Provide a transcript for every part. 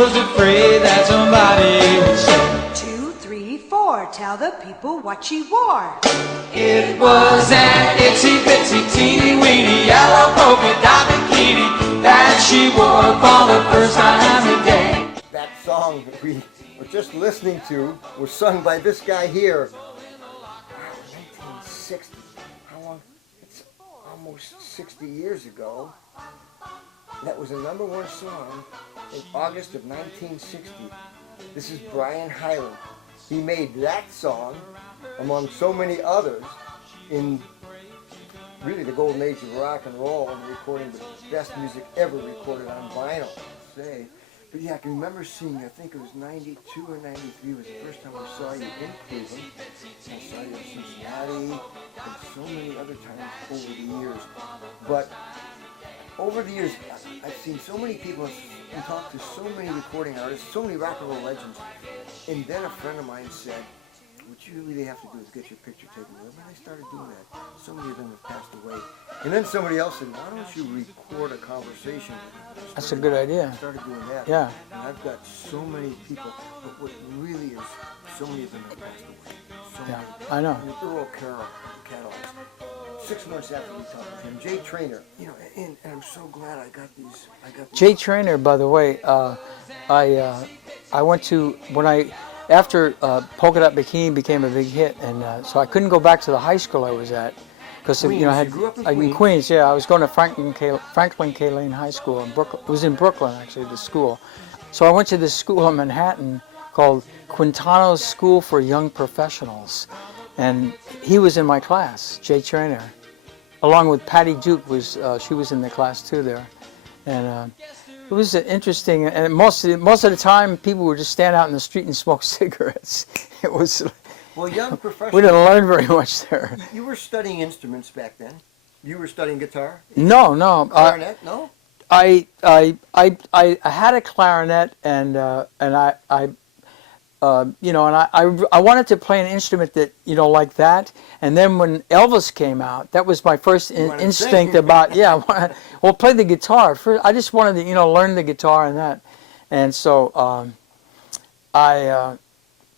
was afraid that somebody would say, 2, 3, 4, tell the people what she wore. it was an itsy bitsy teeny weeny yellow polka dot bikini that she wore for the first time today. That song that we were just listening to was sung by this guy here. Wow, 1960. How long? It's almost 60 years ago. That was a #1 song in August of 1960. This is Brian Hyland. He made that song, among so many others, in really the golden age of rock and roll and recording the best music ever recorded on vinyl, say. But yeah, I can remember seeing, I think it was 92 or 93 was the first time I saw you in Cleveland. I saw you in Cincinnati and so many other times over the years. But over the years, I've seen so many people and talked to so many recording artists, so many rock and roll legends. And then a friend of mine said, what you really have to do is get your picture taken with them. And I started doing that. So many of them have passed away. And then somebody else said, why don't you record a conversation with them? That's a good idea. I started doing that. Yeah. And I've got so many people, but what really is, so many of them have passed away. So Yeah, many. I know. I mean, Earl Carroll of the Cadillacs. 6 months after we talked with him, Jay Traynor, you know, and I'm so glad I got these. Jay Traynor, by the way, I went to after Polka Dot Bikini became a big hit, and so I couldn't go back to the high school I was at because Queens. you know I had You grew up in Queens. Yeah, I was going to Franklin K. Lane High School in Brooklyn. It was in Brooklyn actually, the school. So I went to this school in Manhattan called Quintano's School for Young Professionals, and he was in my class, Jay Traynor, along with Patty Duke. She was in the class too there, and it was interesting. And most of the time, people would just stand out in the street and smoke cigarettes. It was Well, young professionals. we didn't learn very much there. You were studying instruments back then. You were studying guitar. No. Clarinet, no. I had a clarinet, and I wanted to play an instrument that, you know, like that. And then when Elvis came out, that was my first instinct about, well, play the guitar. First, I just wanted to, you know, learn the guitar and that. And so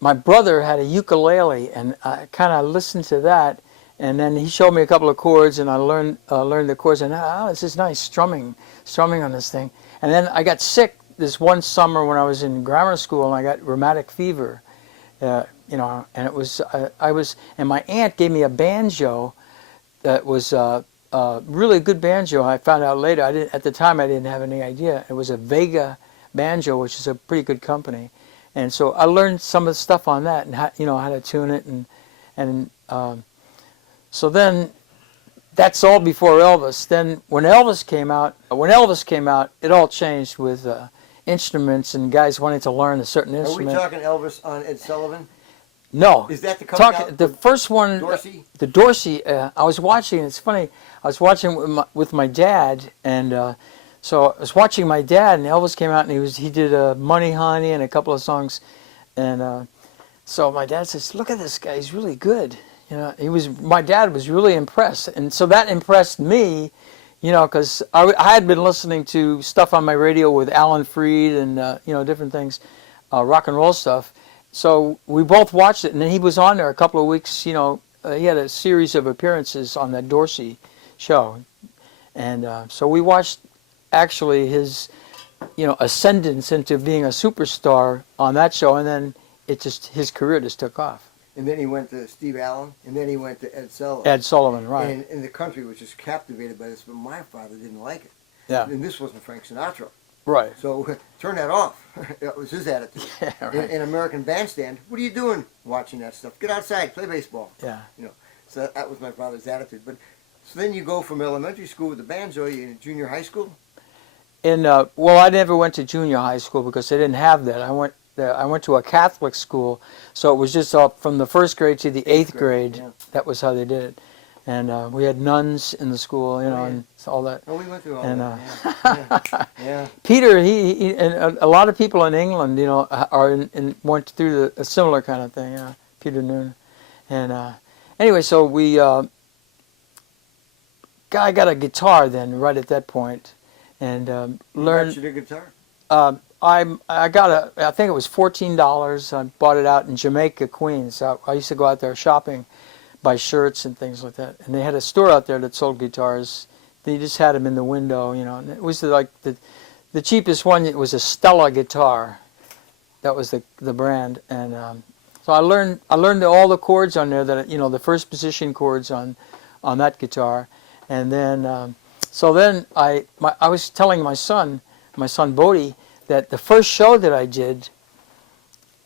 my brother had a ukulele, and I kind of listened to that. And then he showed me a couple of chords, and I learned the chords. And this is nice strumming on this thing. And then I got sick this one summer when I was in grammar school, and I got rheumatic fever, you know, and it was and my aunt gave me a banjo that was really good banjo. I found out later. At the time I didn't have any idea. It was a Vega banjo, which is a pretty good company, and so I learned some of the stuff on that and how to tune it, and so then. That's all before Elvis. Then when Elvis came out, it all changed with instruments and guys wanting to learn a certain instrument. Are we talking Elvis on Ed Sullivan? No. Is that the coming out? The first one, Dorsey? The Dorsey. I was watching. It's funny. I was watching with my dad, and so I was watching my dad, and Elvis came out, and he did Money Honey and a couple of songs, and so my dad says, "Look at this guy. He's really good." You know, my dad was really impressed, and so that impressed me, you know, because I had been listening to stuff on my radio with Alan Freed and you know, different things, rock and roll stuff. So we both watched it, and then he was on there a couple of weeks. You know, he had a series of appearances on that Dorsey show, and so we watched actually his, you know, ascendance into being a superstar on that show, and then his career just took off. And then he went to Steve Allen, and then he went to Ed Sullivan. Ed Sullivan, right. And the country was just captivated by this, but my father didn't like it. Yeah. And this wasn't Frank Sinatra. Right. So turn that off. That was his attitude. Yeah, right. In American Bandstand, what are you doing watching that stuff? Get outside, play baseball. Yeah. You know, so that was my father's attitude. But so then you go from elementary school with the banjo in junior high school? Well, I never went to junior high school because they didn't have that. I went to a Catholic school, so it was just from the first grade to the eighth grade. Yeah. That was how they did it, and we had nuns in the school, you know, and all that. Oh, we went through all and, that. Yeah. Peter, he and a lot of people in England, you know, went through a similar kind of thing. Yeah, Peter Noon, and anyway, so I got a guitar then right at that point, and learned. You the guitar? I got I think it was $14. I bought it out in Jamaica, Queens. I used to go out there shopping, buy shirts and things like that. And they had a store out there that sold guitars. They just had them in the window, you know. And it was like the cheapest one. It was a Stella guitar. That was the brand. And so I learned all the chords on there, that, you know, the first position chords on that guitar. And then so then I was telling my son Bodie, that the first show that I did,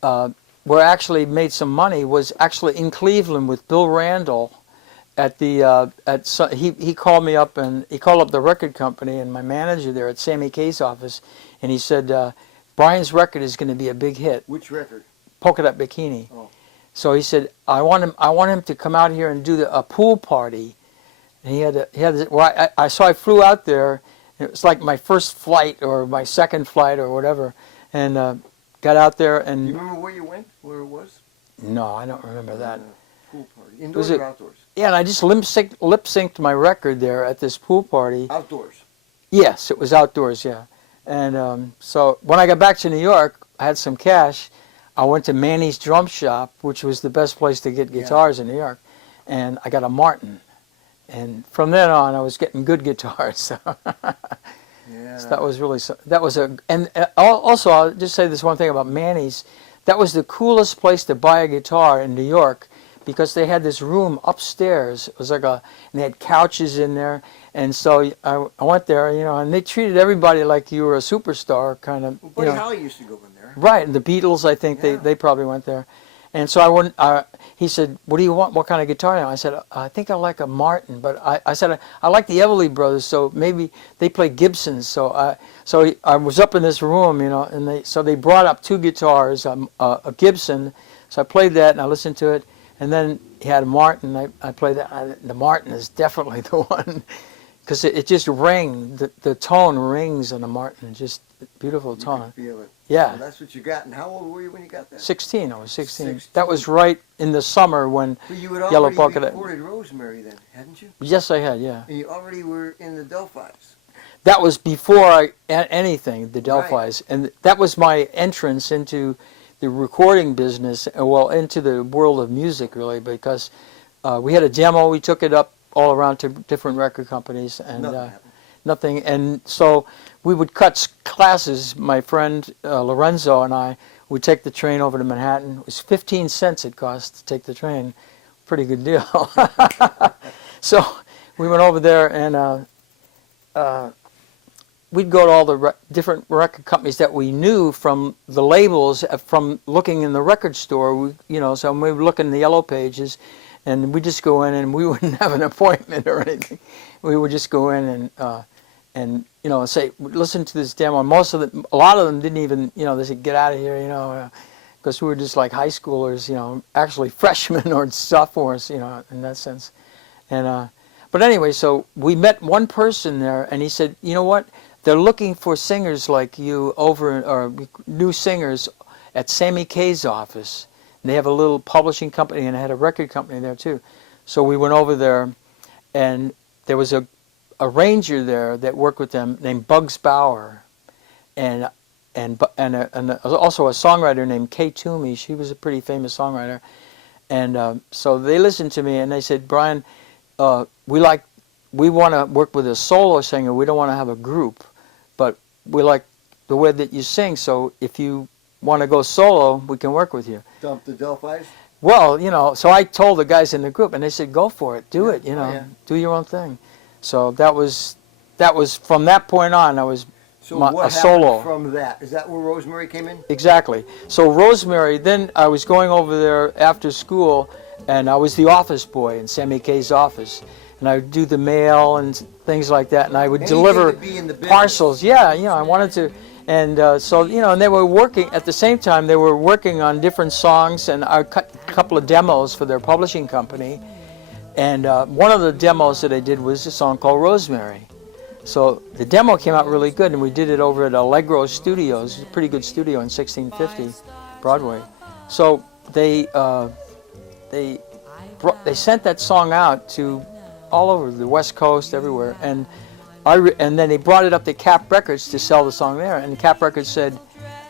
where I actually made some money, was actually in Cleveland with Bill Randall. He called me up, and he called up the record company and my manager there at Sammy Kay's office, and he said, Brian's record is going to be a big hit. Which record? Polka Dot Bikini. Oh. So he said, I want him to come out here and do a pool party. And he had well, I flew out there. It was like my first flight or my second flight or whatever, and got out there. And do you remember where you went? Where it was? No, I don't remember that. Pool party. Indoors or outdoors? Yeah, and I just lip synced my record there at this pool party. Outdoors? Yes, it was outdoors, yeah. And so when I got back to New York, I had some cash. I went to Manny's Drum Shop, which was the best place to get guitars in New York, and I got a Martin. And from then on, I was getting good guitars. So that was really, and also I'll just say this one thing about Manny's. That was the coolest place to buy a guitar in New York, because they had this room upstairs. It was like and they had couches in there. And so I went there, you know, and they treated everybody like you were a superstar, kind of. Well, Buddy Holly used to go in there. Right, and the Beatles, I think they probably went there. And so he said, what do you want? What kind of guitar now? I said, I think I like a Martin. But I said, I like the Everly Brothers, so maybe they play Gibsons. So I was up in this room, you know, and they brought up two guitars, a Gibson. So I played that and I listened to it. And then he had a Martin. I played that. The Martin is definitely the one, because it just rings. The tone rings on the Martin. Just beautiful tone. You can feel it. Yeah. Well, that's what you got. And how old were you when you got that? 16. I was 16. That was right in the summer when But you had Yellow Polka already recorded Rosemary then, hadn't you? Yes, I had, yeah. And you already were in the Delphis. That was before anything, the Delphis. Right. And that was my entrance into the recording business, well, into the world of music, really, because we had a demo. We took it up all around to different record companies, and nothing. And so we would cut classes. My friend Lorenzo and I would take the train over to Manhattan. It was 15 cents it cost to take the train. Pretty good deal. So we went over there, and we'd go to all the different record companies that we knew from the labels, from looking in the record store. So we would look in the yellow pages, and we'd just go in, and we wouldn't have an appointment or anything. We would just go in and say, listen to this demo. And a lot of them didn't even, they said, get out of here, because we were just like high schoolers, actually freshmen or sophomores, in that sense. And but anyway, so we met one person there, and he said, you know what? They're looking for singers like you or new singers at Sammy Kay's office. And they have a little publishing company, and they had a record company there too. So we went over there, and there was a arranger there that worked with them named Bugs Bauer, and also a songwriter named Kay Toomey. She was a pretty famous songwriter. And so they listened to me, and they said, Brian, we want to work with a solo singer. We don't want to have a group, but we like the way that you sing. So if you want to go solo, we can work with you. Dump the Delphis? Well, so I told the guys in the group, and they said, go for it, do it, do your own thing. So that was from that point on, I was what a solo. From that? Is that where Rosemary came in? Exactly. So Rosemary, then I was going over there after school, and I was the office boy in Sammy Kay's office. And I would do the mail and things like that, and I would deliver parcels. Yeah, I wanted to. And so, and they were working, at the same time, they were working on different songs, and I cut a couple of demos for their publishing company. And one of the demos that I did was a song called Rosemary. So the demo came out really good, and we did it over at Allegro Studios, a pretty good studio in 1650 Broadway. So they sent that song out to all over the West Coast, everywhere, and then they brought it up to Cap Records to sell the song there, and Cap Records said,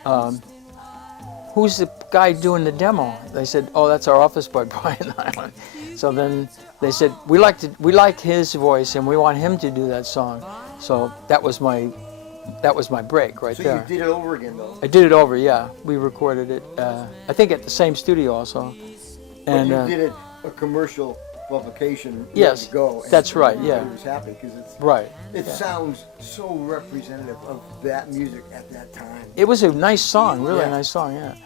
who's the guy doing the demo? They said, oh, that's our office boy, Brian Hyland. So then they said, we like his voice and we want him to do that song. So that was my break right there. So you did it over again, though? I did it over, yeah. We recorded it, I think at the same studio also. And but you did it a commercial publication ready yes, to go. And that's right, everybody yeah. was happy because it's right. It yeah. sounds so representative of that music at that time. It was a nice song, really Yeah. nice song, yeah.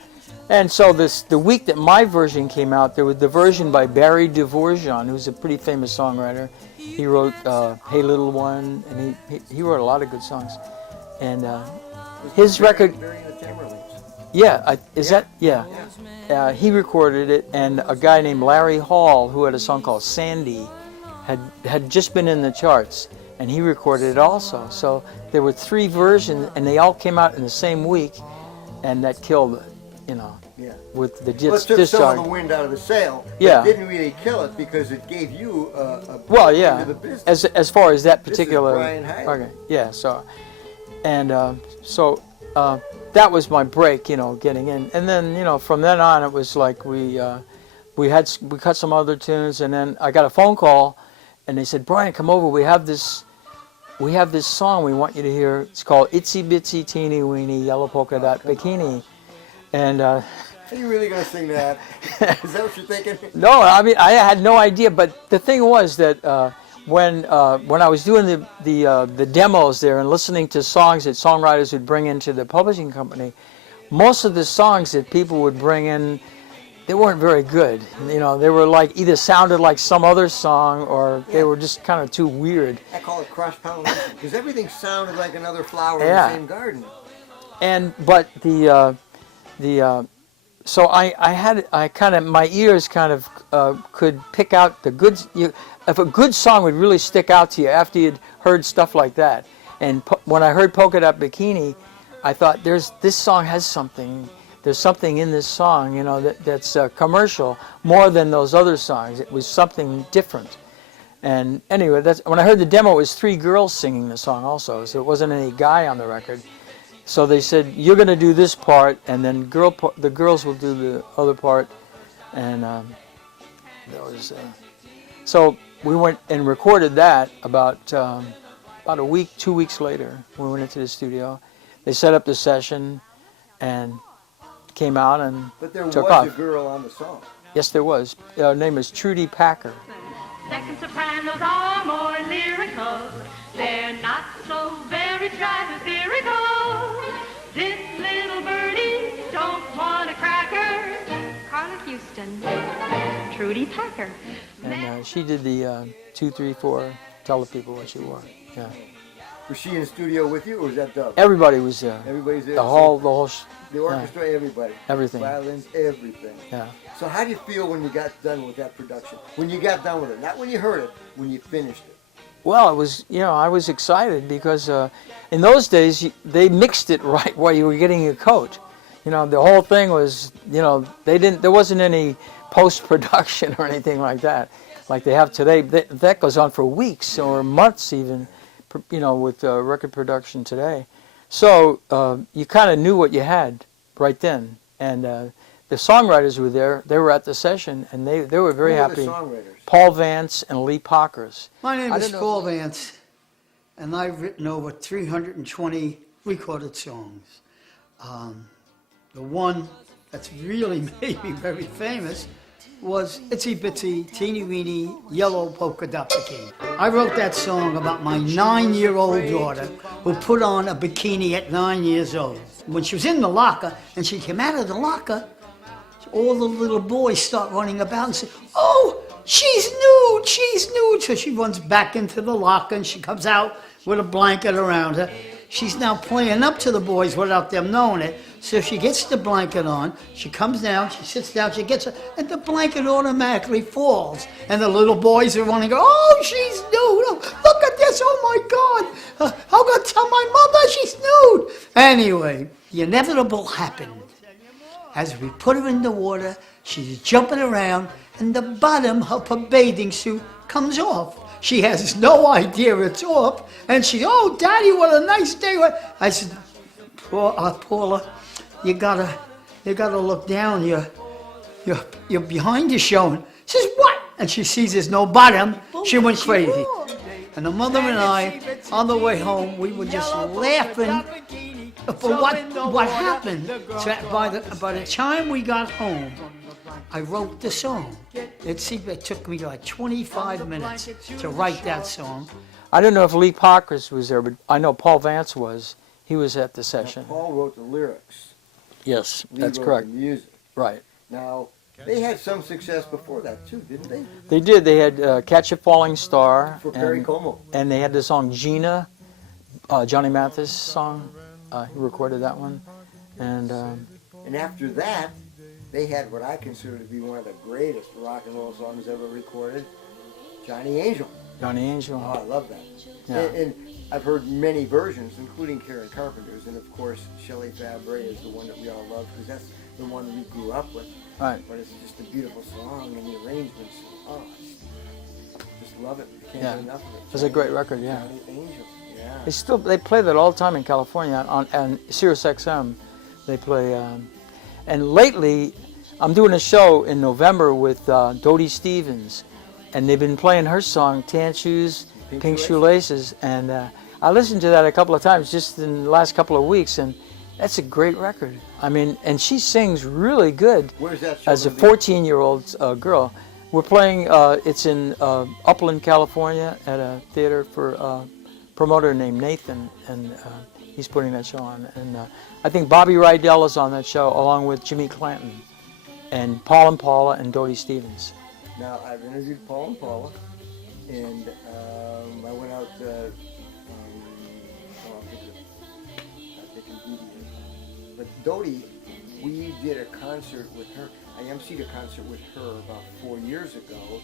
And so the week that my version came out, there was the version by Barry Dvorak, who's a pretty famous songwriter. He wrote "Hey Little One," and he wrote a lot of good songs. And his record, Barry and the Tamerlanes. yeah, that? Yeah. He recorded it, and a guy named Larry Hall, who had a song called "Sandy," had just been in the charts, and he recorded it also. So there were 3 versions, and they all came out in the same week, and that killed it, you know. Yeah. With the Well, it took disc some of jockey. the wind out of the sail. But Yeah. It didn't really kill it because it gave you a Well, break yeah. into the business. As far as that This is particular. Brian Hyland. Okay. Yeah. So, and that was my break, you know, getting in, and then from then on it was like we cut some other tunes, and then I got a phone call, and they said, Brian, come over. We have this song we want you to hear. It's called Itsy Bitsy Teeny Weeny Yellow Polka Dot Bikini, and. Are you really going to sing that? Is that what you're thinking? No, I mean I had no idea. But the thing was that when I was doing the demos there and listening to songs that songwriters would bring into the publishing company, most of the songs that people would bring in, they weren't very good. You know, they were like either sounded like some other song or they were just kind of too weird. I call it cross-pollination because everything sounded like another flower Yeah. in the same garden. But so I kind of, my ears kind of could pick out the good. If a good song would really stick out to you after you'd heard stuff like that. And when I heard Polka Dot Bikini, I thought this song has something. There's something in this song, you know, that's commercial more than those other songs. It was something different. And anyway, when I heard the demo, it was 3 girls singing the song also, so it wasn't any guy on the record. So they said, you're going to do this part, and then the girls will do the other part. And that was... so we went and recorded that about a week, 2 weeks later. We went into the studio. They set up the session and came out and But there was took off. a girl on the song. Yes, there was. Her name is Trudy Packer. Second sopranos are more lyrical. They're not so very lyrical. This little birdie don't want a cracker. Carla Houston, Trudy Packer. And she did the 2, 3, 4, tell the people what she wore. Yeah. Was she in the studio with you, or was that Dove? Everybody was there. Everybody's there. The orchestra, everybody. Everything. Violins, everything. Yeah. So how do you feel when you got done with that production? When you got done with it, not when you heard it, when you finished it. Well, it was, I was excited because in those days they mixed it right while you were getting your coat. The whole thing was, there wasn't any post-production or anything like that, like they have today. That goes on for weeks or months even, with record production today. So you kind of knew what you had right then. And the songwriters were there. They were at the session, and they were very happy. Who were the songwriters? Paul Vance and Lee Pockers. My name I is don't know if Paul Vance, and I've written over 320 recorded songs. The one that's really made me very famous was Itsy Bitsy Teeny Weeny Yellow Polka Dot Bikini. I wrote that song about my 9-year-old daughter who put on a bikini at 9 years old. When she was in the locker and she came out of the locker, all the little boys start running about and say, "Oh, she's nude, she's nude." So she runs back into the locker and she comes out with a blanket around her. She's now playing up to the boys without them knowing it. So she gets the blanket on, she comes down, she sits down, she gets it, and the blanket automatically falls. And the little boys are running, "Oh, she's nude, oh, look at this, oh my God, I'm gonna tell my mother she's nude." Anyway, the inevitable happened. As we put her in the water, she's jumping around, and the bottom of her bathing suit comes off. She has no idea it's off, and she's, "Oh, Daddy, what a nice day." I said, Paula, you gotta look down. You're behind the show. She says, what? And she sees there's no bottom. She went crazy. And the mother and I, on the way home, we were just laughing for what happened. So by the time we got home, I wrote the song. It took me like 25 minutes to write that song. I don't know if Lee Pockers was there, but I know Paul Vance was. He was at the session. Now, Paul wrote the lyrics. Yes, Lee that's wrote correct. the music. Right. Now, they had some success before that too, didn't they? They did. They had Catch a Falling Star. For Perry Como. And they had the song Gina, Johnny Mathis song. He recorded that one. And after that, they had what I consider to be one of the greatest rock and roll songs ever recorded, Johnny Angel. Johnny Angel. Oh, I love that. Yeah. And I've heard many versions, including Karen Carpenter's, and of course, Shelley Fabre is the one that we all love because that's the one we grew up with. Right. But it's just a beautiful song, and the arrangements, just love it. I can't get enough of it. It was a great record, yeah. Johnny Angel, yeah. They play that all the time in California on Sirius XM. They play, and lately, I'm doing a show in November with Dodie Stevens, and they've been playing her song "Tan Shoes, Pink Shoelaces," and I listened to that a couple of times just in the last couple of weeks, and that's a great record. I mean, and she sings really good. Where's that show as a gonna be? 14-year-old girl. We're playing. It's in Upland, California, at a theater for a promoter named Nathan, and he's putting that show on. And I think Bobby Rydell is on that show, along with Jimmy Clanton, and Paul and Paula, and Dodie Stevens. Now, I've interviewed Paul and Paula, and I went out, I'm thinking of Dick and Dee Dee. But Dodie, we did a concert with her. I emceed a concert with her about 4 years ago,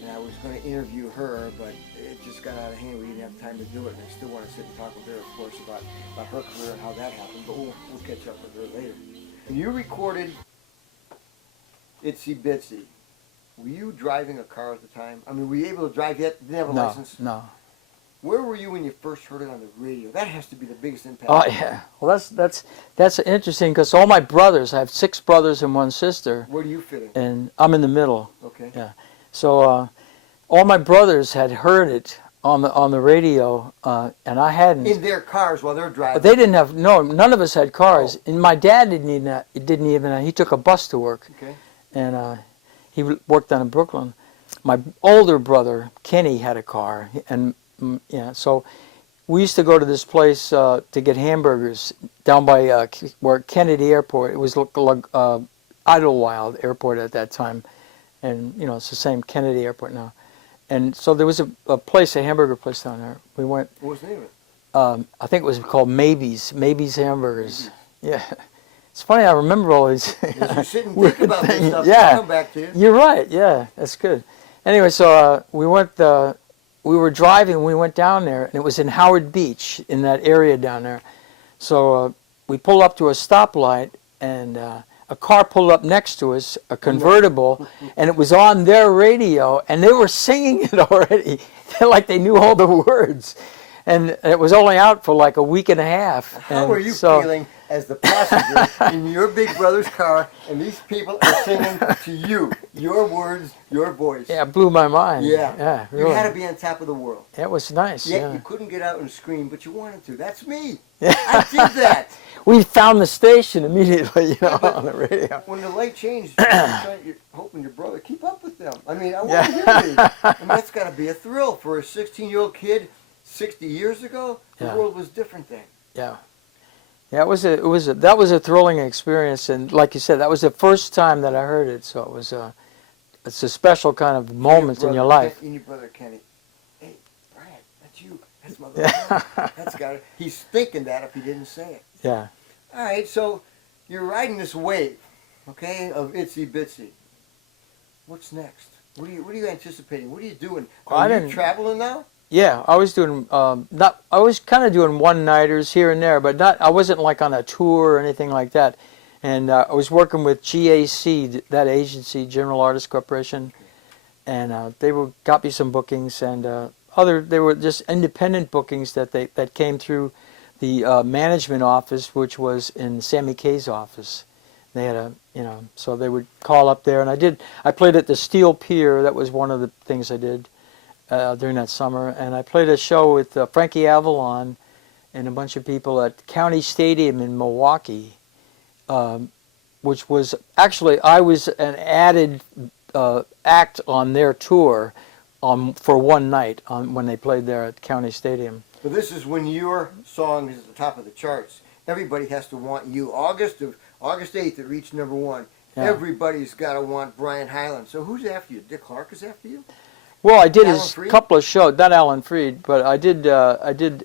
and I was going to interview her, but it just got out of hand. We didn't have time to do it, and I still want to sit and talk with her, of course, about her career and how that happened, but we'll catch up with her later. When you recorded Itsy Bitsy, were you driving a car at the time? I mean, were you able to drive yet? Didn't have a license? No. Where were you when you first heard it on the radio? That has to be the biggest impact. Oh yeah. Well, that's interesting because all my brothers, I have 6 brothers and 1 sister. Where do you fit in? And I'm in the middle. Okay. Yeah. So all my brothers had heard it on the radio, and I hadn't. In their cars while they're driving. But they didn't have. No, none of us had cars. And my dad didn't even. He took a bus to work. Okay. And he worked down in Brooklyn. My older brother Kenny had a car, and so we used to go to this place to get hamburgers down by where Kennedy Airport. It was Idlewild Airport at that time, and it's the same Kennedy Airport now. And so there was a place, a hamburger place down there. We went. What was the name of it? I think it was called Maybe's Hamburgers. Yeah. It's funny, I remember all these. As you sit and think about this stuff, yeah. I'll come back to you. You're right, yeah, that's good. Anyway, so we were driving, we went down there, and it was in Howard Beach, in that area down there. So we pulled up to a stoplight, and a car pulled up next to us, a convertible, and it was on their radio, and they were singing it already, like they knew all the words. And it was only out for like a week and a half. How are you feeling as the passenger in your big brother's car, and these people are singing to you, your words, your voice? Yeah, it blew my mind. Yeah, really. You had to be on top of the world. It was nice. Yet Yeah, you couldn't get out and scream, but you wanted to. That's me. I did that. We found the station immediately, on the radio. When the light changed, you're hoping your brother keep up with them. I mean, I want to hear you. I mean, that's got to be a thrill for a 16-year-old kid. 60 years ago, the world was different then. Yeah, that was a thrilling experience, and like you said, that was the first time that I heard it. So it's a special kind of moment in your life. And your brother Kenny, hey, Brian, that's you. That's my brother. That's got it. He's thinking that if he didn't say it. Yeah. All right, so you're riding this wave, okay, of Itsy Bitsy. What's next? What are you anticipating? What are you doing? Are you traveling now? Yeah, I was doing I was kind of doing one-nighters here and there, but I wasn't like on a tour or anything like that. And I was working with GAC, that agency, General Artists Corporation, and they got me some bookings, and they were just independent bookings that came through the management office, which was in Sammy Kaye's office. They had a, so they would call up there, and I played at the Steel Pier. That was one of the things I did during that summer. And I played a show with Frankie Avalon and a bunch of people at County Stadium in Milwaukee, which was actually, I was an added act on their tour for one night when they played there at County Stadium. So this is when your song is at the top of the charts. Everybody has to want you. August 8th, it reached #1. Yeah. Everybody's got to want Brian Hyland. So who's after you? Dick Clark is after you? Well, I did Alan his Freed? couple of shows, not Alan Freed, but I did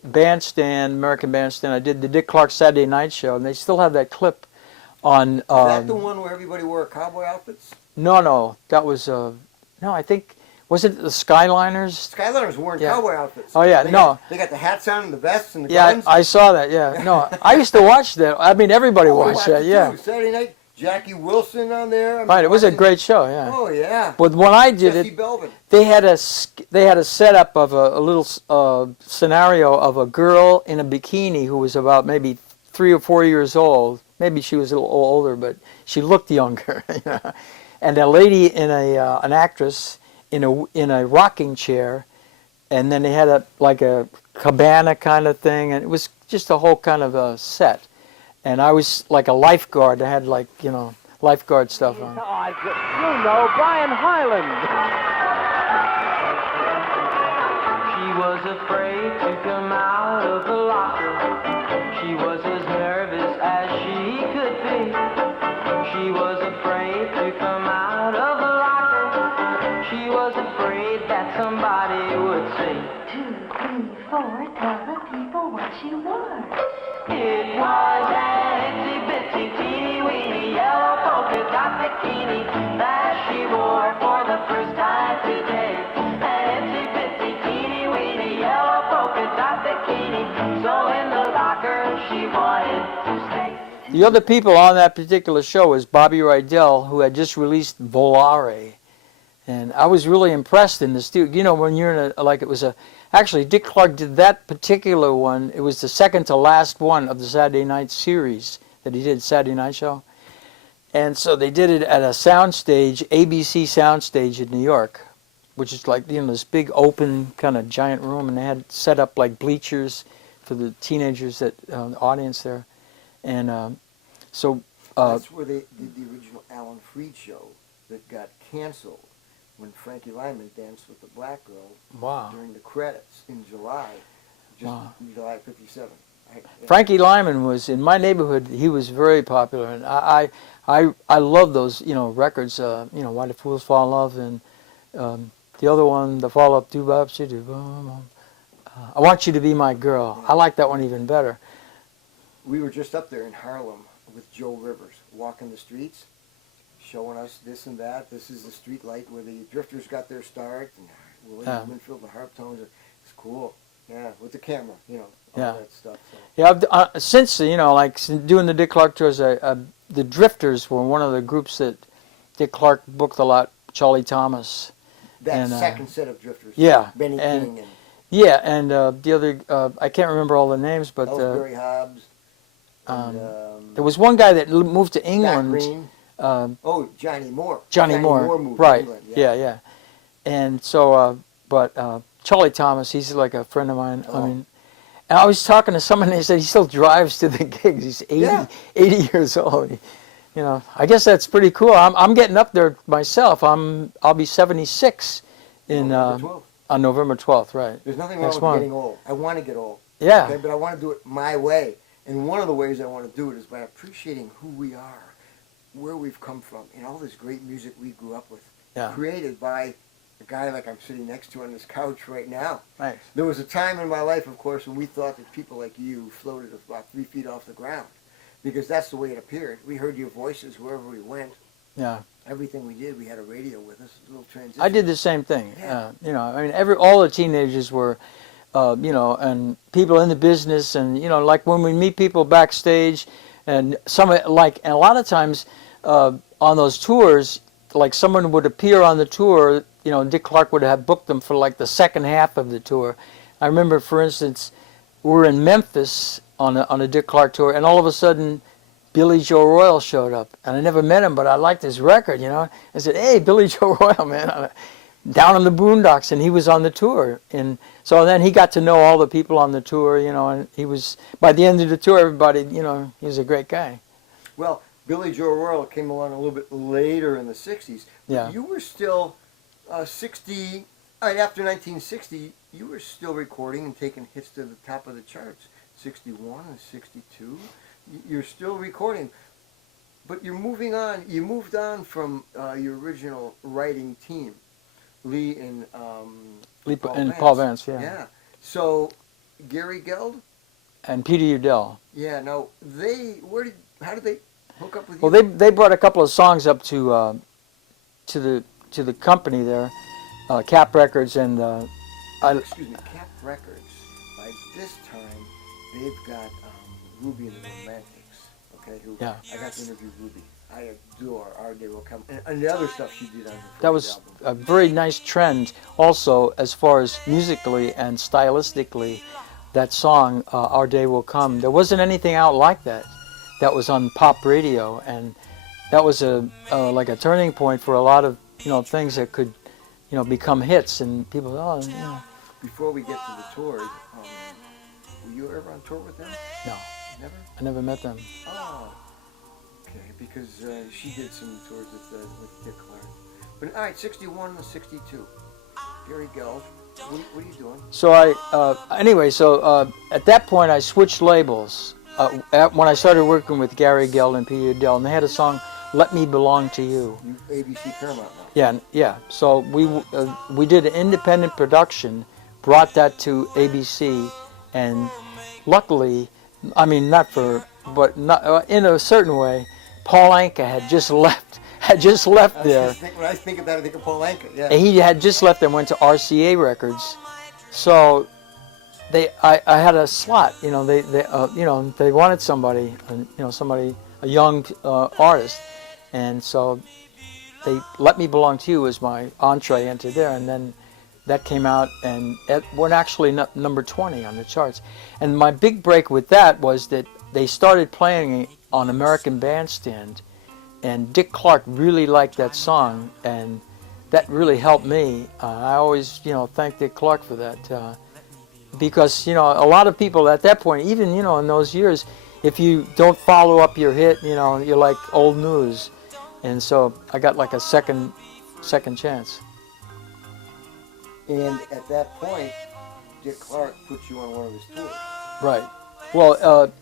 Bandstand, American Bandstand. I did the Dick Clark Saturday Night Show, and they still have that clip on. Is that the one where everybody wore cowboy outfits? No, that was no. I think was it the Skyliners? Skyliners wearing cowboy outfits. Oh yeah, They got the hats on and the vests and the yeah, guns. I saw that. Yeah, no, I used to watch that. I mean, everybody watched that. it Yeah, too. Saturday night, Jackie Wilson on there. I mean, right. It was a great show. Yeah. Oh yeah. But when I did Jesse it, Belvin. they had a setup of a little scenario of a girl in a bikini who was about maybe 3 or 4 years old. Maybe she was a little older, but she looked younger. And a lady in an actress in a rocking chair, and then they had a cabana kind of thing, and it was just a whole kind of a set. And I was like a lifeguard. I had lifeguard stuff on. You know Brian Hyland. She was afraid to come out of the locker. She was as nervous as she could be. She was afraid to come out of the locker. She was afraid that somebody would see. 2, 3, 4, tell the people what she wore. It was an itsy bitsy teeny weeny yellow polka dot bikini that she wore for the first time today. An itsy bitsy teeny weeny yellow polka dot bikini. So in the locker she wanted to stay. The other people on that particular show was Bobby Rydell, who had just released Volare. And I was really impressed in the studio. When you're in it was actually Dick Clark did that particular one. It was the second to last one of the Saturday Night series that he did, Saturday Night Show. And so they did it at a soundstage, ABC soundstage in New York, which is like, this big open kind of giant room, and they had set up like bleachers for the teenagers the audience there. And so that's where they did the original Alan Freed show that got canceled when Frankie Lyman danced with the black girl during the credits in July, July '57. Frankie Lyman was in my neighborhood. He was very popular, and I love those records. Why Do Fools Fall in Love, and the other one, the follow up, Do Bop She Do Bum. I Want You to Be My Girl. Yeah. I like that one even better. We were just up there in Harlem with Joe Rivers, walking the streets, showing us this and that. This is the street light where the Drifters got their start, and William Winfield and the harp tones. It's cool. Yeah, with the camera, all that stuff. So. Yeah, since doing the Dick Clark tours, the Drifters were one of the groups that Dick Clark booked a lot. Charlie Thomas. That second set of Drifters. Yeah, Benny King and. Yeah, and the other I can't remember all the names, but Ellsbury Hobbs. And, there was one guy that moved to England. Green. Johnny Moore. Johnny Moore moved right? to England, Yeah. And so, but Charlie Thomas, he's like a friend of mine. Oh. I mean, and I was talking to someone. They said he still drives to the gigs. He's 80 years old. I guess that's pretty cool. I'm getting up there myself. I'll be 76 in on November 12th, right? There's nothing wrong with getting old. I want to get old. Yeah. Okay, but I want to do it my way. And one of the ways I want to do it is by appreciating who we are, where we've come from, and all this great music we grew up with, created by a guy like I'm sitting next to on this couch right now. Nice. There was a time in my life, of course, when we thought that people like you floated about 3 feet off the ground, because that's the way it appeared. We heard your voices wherever we went. Yeah. Everything we did, we had a radio with us, a little transition. I did the same thing. Yeah. All the teenagers were, and people in the business, and like when we meet people backstage, and a lot of times on those tours, like someone would appear on the tour, Dick Clark would have booked them for like the second half of the tour. I remember, for instance, we were in Memphis on a Dick Clark tour, and all of a sudden, Billy Joe Royal showed up, and I never met him, but I liked his record, you know. I said, "Hey, Billy Joe Royal, man, down in the boondocks," and he was on the tour, and so then he got to know all the people on the tour, you know, and he was, by the end of the tour, everybody, you know, he was a great guy. Well, Billy Joe Royal came along a little bit later in the 60s. But Yeah. you were still 60, right after 1960, you were still recording and taking hits to the top of the charts. 61 and 62. You're still recording. But you're moving on. You moved on from your original writing team, Lee and Paul Vance, yeah. Yeah. So, Gary Geld? And Peter Udell. Yeah. Now, how did they hook up with you? Well, they brought a couple of songs up to the company there, Cap Records, and Excuse me, Cap Records. By this time, they've got Ruby and the Romantics. Okay, who Yeah. I got to interview Ruby. I adore Our Day Will Come, and the other stuff she did on her first that was album. a very nice trend. Also, as far as musically and stylistically, that song "Our Day Will Come," there wasn't anything out like that. That was on pop radio, and that was like a turning point for a lot of things that could become hits, and people Before we get to the tours, were you ever on tour with them? No, Never? I never met them. Oh, okay, because she did some tours with Dick Clark. But all right, 61 and 62. Gary Geld, what are you doing? So at that point I switched labels when I started working with Gary Geld and Peter Udell, and they had a song "Let Me Belong to You." You ABC Paramount now. Yeah. So we did an independent production, brought that to ABC, and luckily, I mean in a certain way, Paul Anka had just left there. When I think of that, I think of Paul Anka. Yeah. He had just left and went to RCA Records, so I had a slot. They wanted somebody, a young artist, and so they Let Me Belong to You was my entree into there, and then that came out and it went actually number 20 on the charts. And my big break with that was that they started playing it on American Bandstand, and Dick Clark really liked that song, and that really helped me. I always thank Dick Clark for that, because a lot of people at that point, even in those years, if you don't follow up your hit, you're like old news. And so I got like a second chance. And at that point, Dick Clark put you on one of his tours. Right. Well,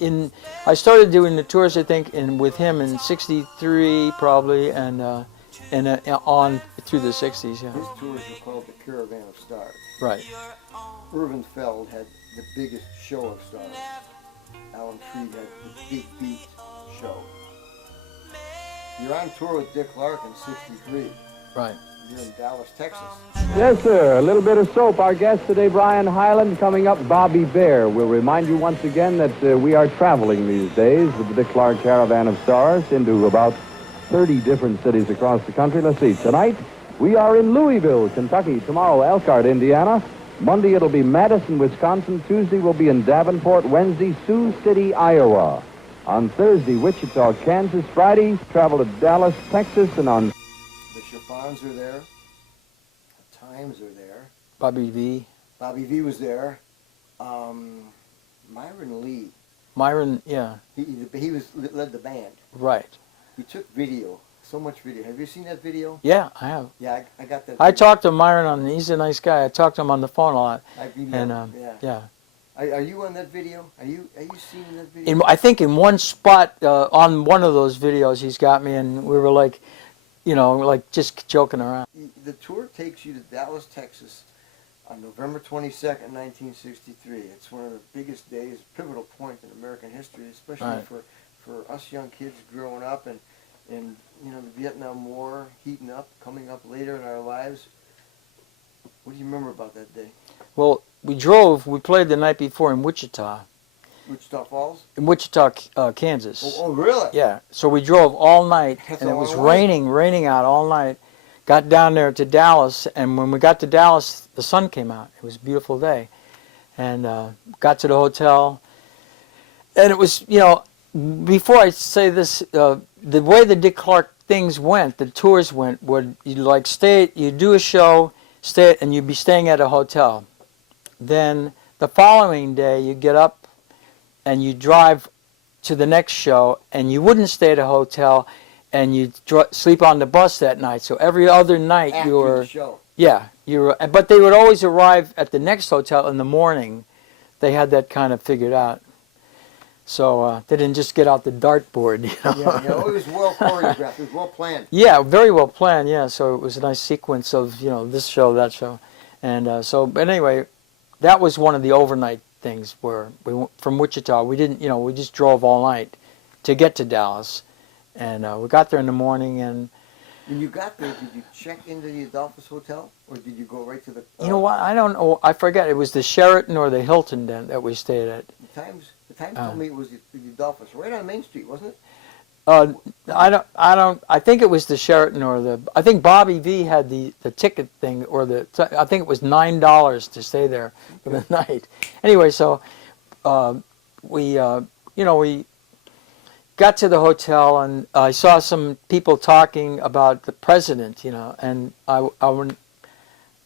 I started doing the tours, I think, with him in '63 probably, and on through the '60s. Yeah. His tours were called the Caravan of Stars. Right. Irvin Feld had the biggest show of stars. Alan Freed had the Big Beat show. You're on tour with Dick Clark in '63. Right. You're in Dallas, Texas. Yes, sir. A little bit of soap. Our guest today, Brian Hyland. Coming up, Bobby Bear. We'll remind you once again that we are traveling these days with the Dick Clark Caravan of Stars into about 30 different cities across the country. Let's see. Tonight, we are in Louisville, Kentucky. Tomorrow, Elkhart, Indiana. Monday, it'll be Madison, Wisconsin. Tuesday, we'll be in Davenport. Wednesday, Sioux City, Iowa. On Thursday, Wichita, Kansas. Friday, travel to Dallas, Texas. And on The Chiffons are there. The Times are there. Bobby V. Bobby V was there. Myron Lee. Myron, yeah. He led the band. Right. He took video. So much video. Have you seen that video? Yeah, I have. Yeah, I got that. I video. talked to Myron he's a nice guy. I talked to him on the phone a lot. Yeah. Are you on that video? Are you seen in that video? I think in one spot on one of those videos he's got me, and we were like, just joking around. The tour takes you to Dallas, Texas on November 22nd, 1963. It's one of the biggest days, pivotal point in American history, especially Right. for us young kids growing up and the Vietnam War heating up, coming up later in our lives. What do you remember about that day? Well, we played the night before in Wichita. Wichita Falls? In Wichita, Kansas. Oh, really? Yeah, so we drove all night, That's and it a was long way. raining out all night. Got down there to Dallas, and when we got to Dallas, the sun came out. It was a beautiful day. and got to the hotel. And it was, before I say this, the way the Dick Clark things went, the tours went, would you like stay, you do a show, stay, and you'd be staying at a hotel. Then the following day, you get up and you drive to the next show, and you wouldn't stay at a hotel, and you sleep on the bus that night. So every other night After you were, the show. yeah, you were, but they would always arrive at the next hotel in the morning. They had that kind of figured out. So they didn't just get out the dartboard, Yeah, it was well choreographed. It was well planned. Yeah, very well planned. Yeah, so it was a nice sequence of this show, that show, and but anyway, that was one of the overnight things where we went from Wichita. We didn't, we just drove all night to get to Dallas, and we got there in the morning. And When you got there, did you check into the Adolphus Hotel, or did you go right to the? you know what? I don't know. I forget. It was the Sheraton or the Hilton then that we stayed at. The Times told me it was the Adolphus, right on Main Street, wasn't it? I think it was the Sheraton or I think Bobby V had the ticket thing, or I think it was $9 to stay there for the night. Anyway, so we got to the hotel, and I saw some people talking about the president, and I went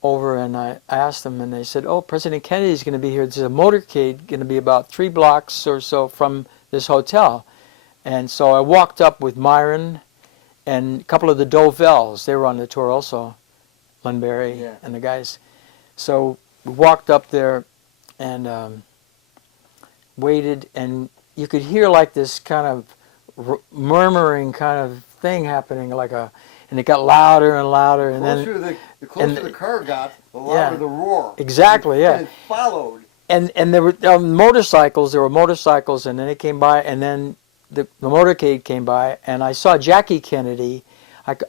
over and I asked them, and they said, "Oh, President Kennedy's going to be here. There's a motorcade going to be about 3 blocks or so from this hotel." And so I walked up with Myron and a couple of the Dovells. They were on the tour also, Lundberry and the guys. So we walked up there and waited, and you could hear like this kind of murmuring kind of thing happening, and it got louder and louder. And The closer the car got, the louder the roar. Exactly, yeah. And it followed. And there were motorcycles. There were motorcycles, and then it came by, and then the motorcade came by, and I saw Jackie Kennedy.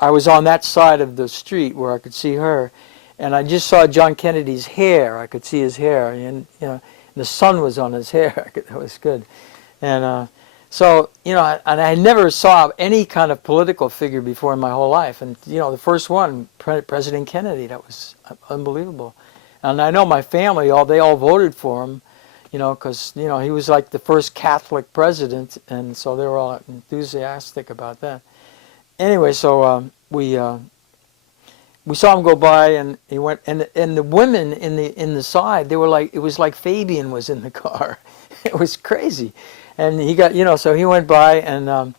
I was on that side of the street where I could see her, and I just saw John Kennedy's hair. I could see his hair, and the sun was on his hair. That was good. And so, and I never saw any kind of political figure before in my whole life. And, the first one, President Kennedy, that was unbelievable. And I know my family, they all voted for him, because, he was like the first Catholic president, and so they were all enthusiastic about that. Anyway, so we saw him go by, and he went, and the women in the side, they were like, it was like Fabian was in the car. It was crazy. And he got, so he went by, and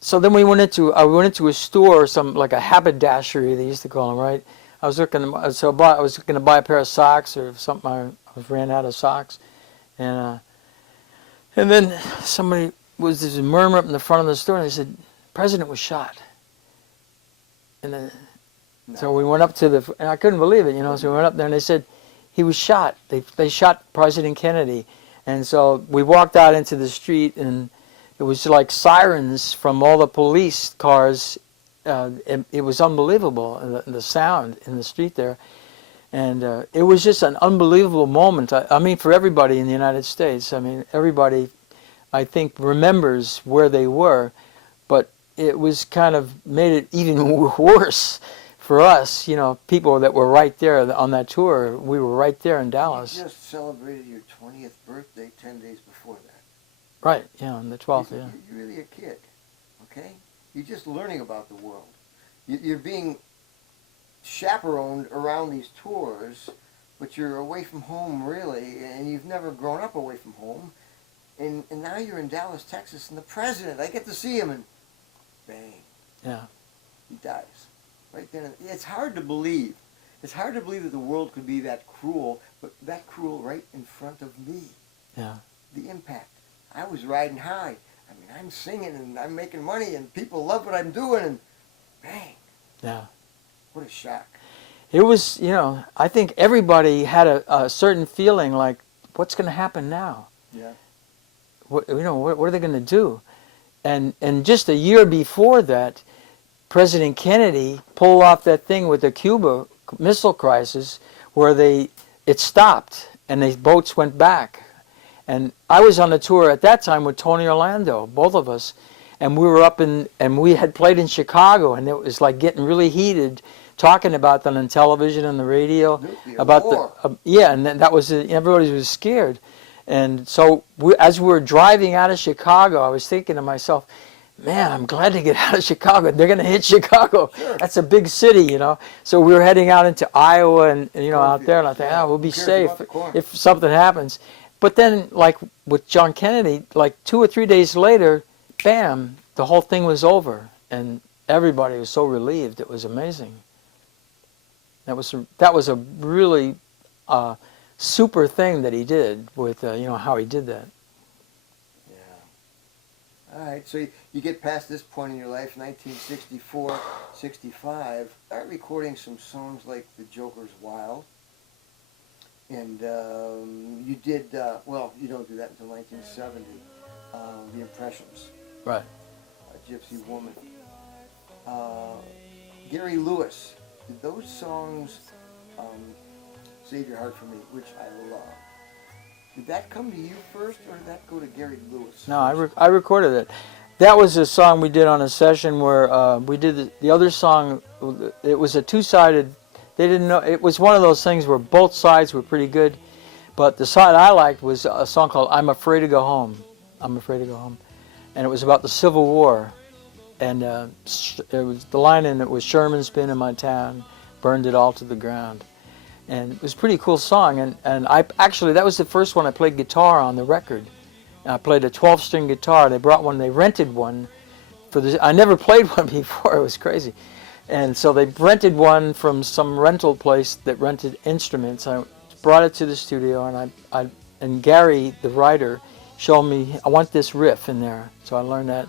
so then I went into a store, like a haberdashery, they used to call them, right? I was looking to buy a pair of socks or something. I ran out of socks, and then somebody was this murmur up in the front of the store, and they said, "President was shot." And then, so we went up to and I couldn't believe it, So we went up there, and they said he was shot. They shot President Kennedy, and so we walked out into the street, and it was like sirens from all the police cars. It was unbelievable, the sound in the street there. And it was just an unbelievable moment. I mean, for everybody in the United States. I mean, everybody, I think, remembers where they were. But it was kind of made it even worse for us, people that were right there on that tour. We were right there in Dallas. You just celebrated your 20th birthday 10 days before that. Right, on the 12th, You're really a kid, okay? You're just learning about the world. You're being chaperoned around these tours, but you're away from home, really, and you've never grown up away from home. And now you're in Dallas, Texas, and the president, I get to see him, and bang. Yeah. He dies. Right then. It's hard to believe. It's hard to believe that the world could be that cruel, but that cruel right in front of me. Yeah. The impact. I was riding high. I mean, I'm singing, and I'm making money, and people love what I'm doing, and bang. Yeah. What a shock. It was, I think everybody had a certain feeling like, what's going to happen now? Yeah. What are they going to do? And just a year before that, President Kennedy pulled off that thing with the Cuba Missile Crisis, where it stopped and the boats went back. And I was on the tour at that time with Tony Orlando, both of us, and we were up in, and we had played in Chicago, and it was like getting really heated, talking about that on television and the radio, Nuclear about war. the yeah, and then that was everybody was scared, and so as we were driving out of Chicago, I was thinking to myself, man, I'm glad to get out of Chicago. They're going to hit Chicago. Sure. That's a big city, you know. So we were heading out into Iowa and you know, out there, and I thought, Yeah. oh, we'll be Who cares safe about the corn? if something happens. But then, like with John Kennedy, like 2 or 3 days later, bam, the whole thing was over, and everybody was so relieved. It was amazing. That was a really super thing that he did with you know, how he did that. All right, so you get past this point in your life, 1964, 65, start recording some songs like The Joker's Wild. And you did, well, you don't do that until 1970, The Impressions, Right. Gypsy Woman. Gary Lewis, did those songs, Save Your Heart for Me, which I love. Did that come to you first, or did that go to Gary Lewis? No, first? I recorded it. That was a song we did on a session where we did the other song. It was a two-sided. They didn't know. It was one of those things where both sides were pretty good, but the side I liked was a song called "I'm Afraid to Go Home." I'm afraid to go home, and it was about the Civil War, and it was the line in it was "Sherman's been in my town, burned it all to the ground." And it was a pretty cool song, and I actually, that was the first one I played guitar on the record. And I played a 12-string guitar. They brought one, they rented one for this. I never played one before, it was crazy. And so they rented one from some rental place that rented instruments. I brought it to the studio, and Gary, the writer, showed me, I want this riff in there. So I learned that,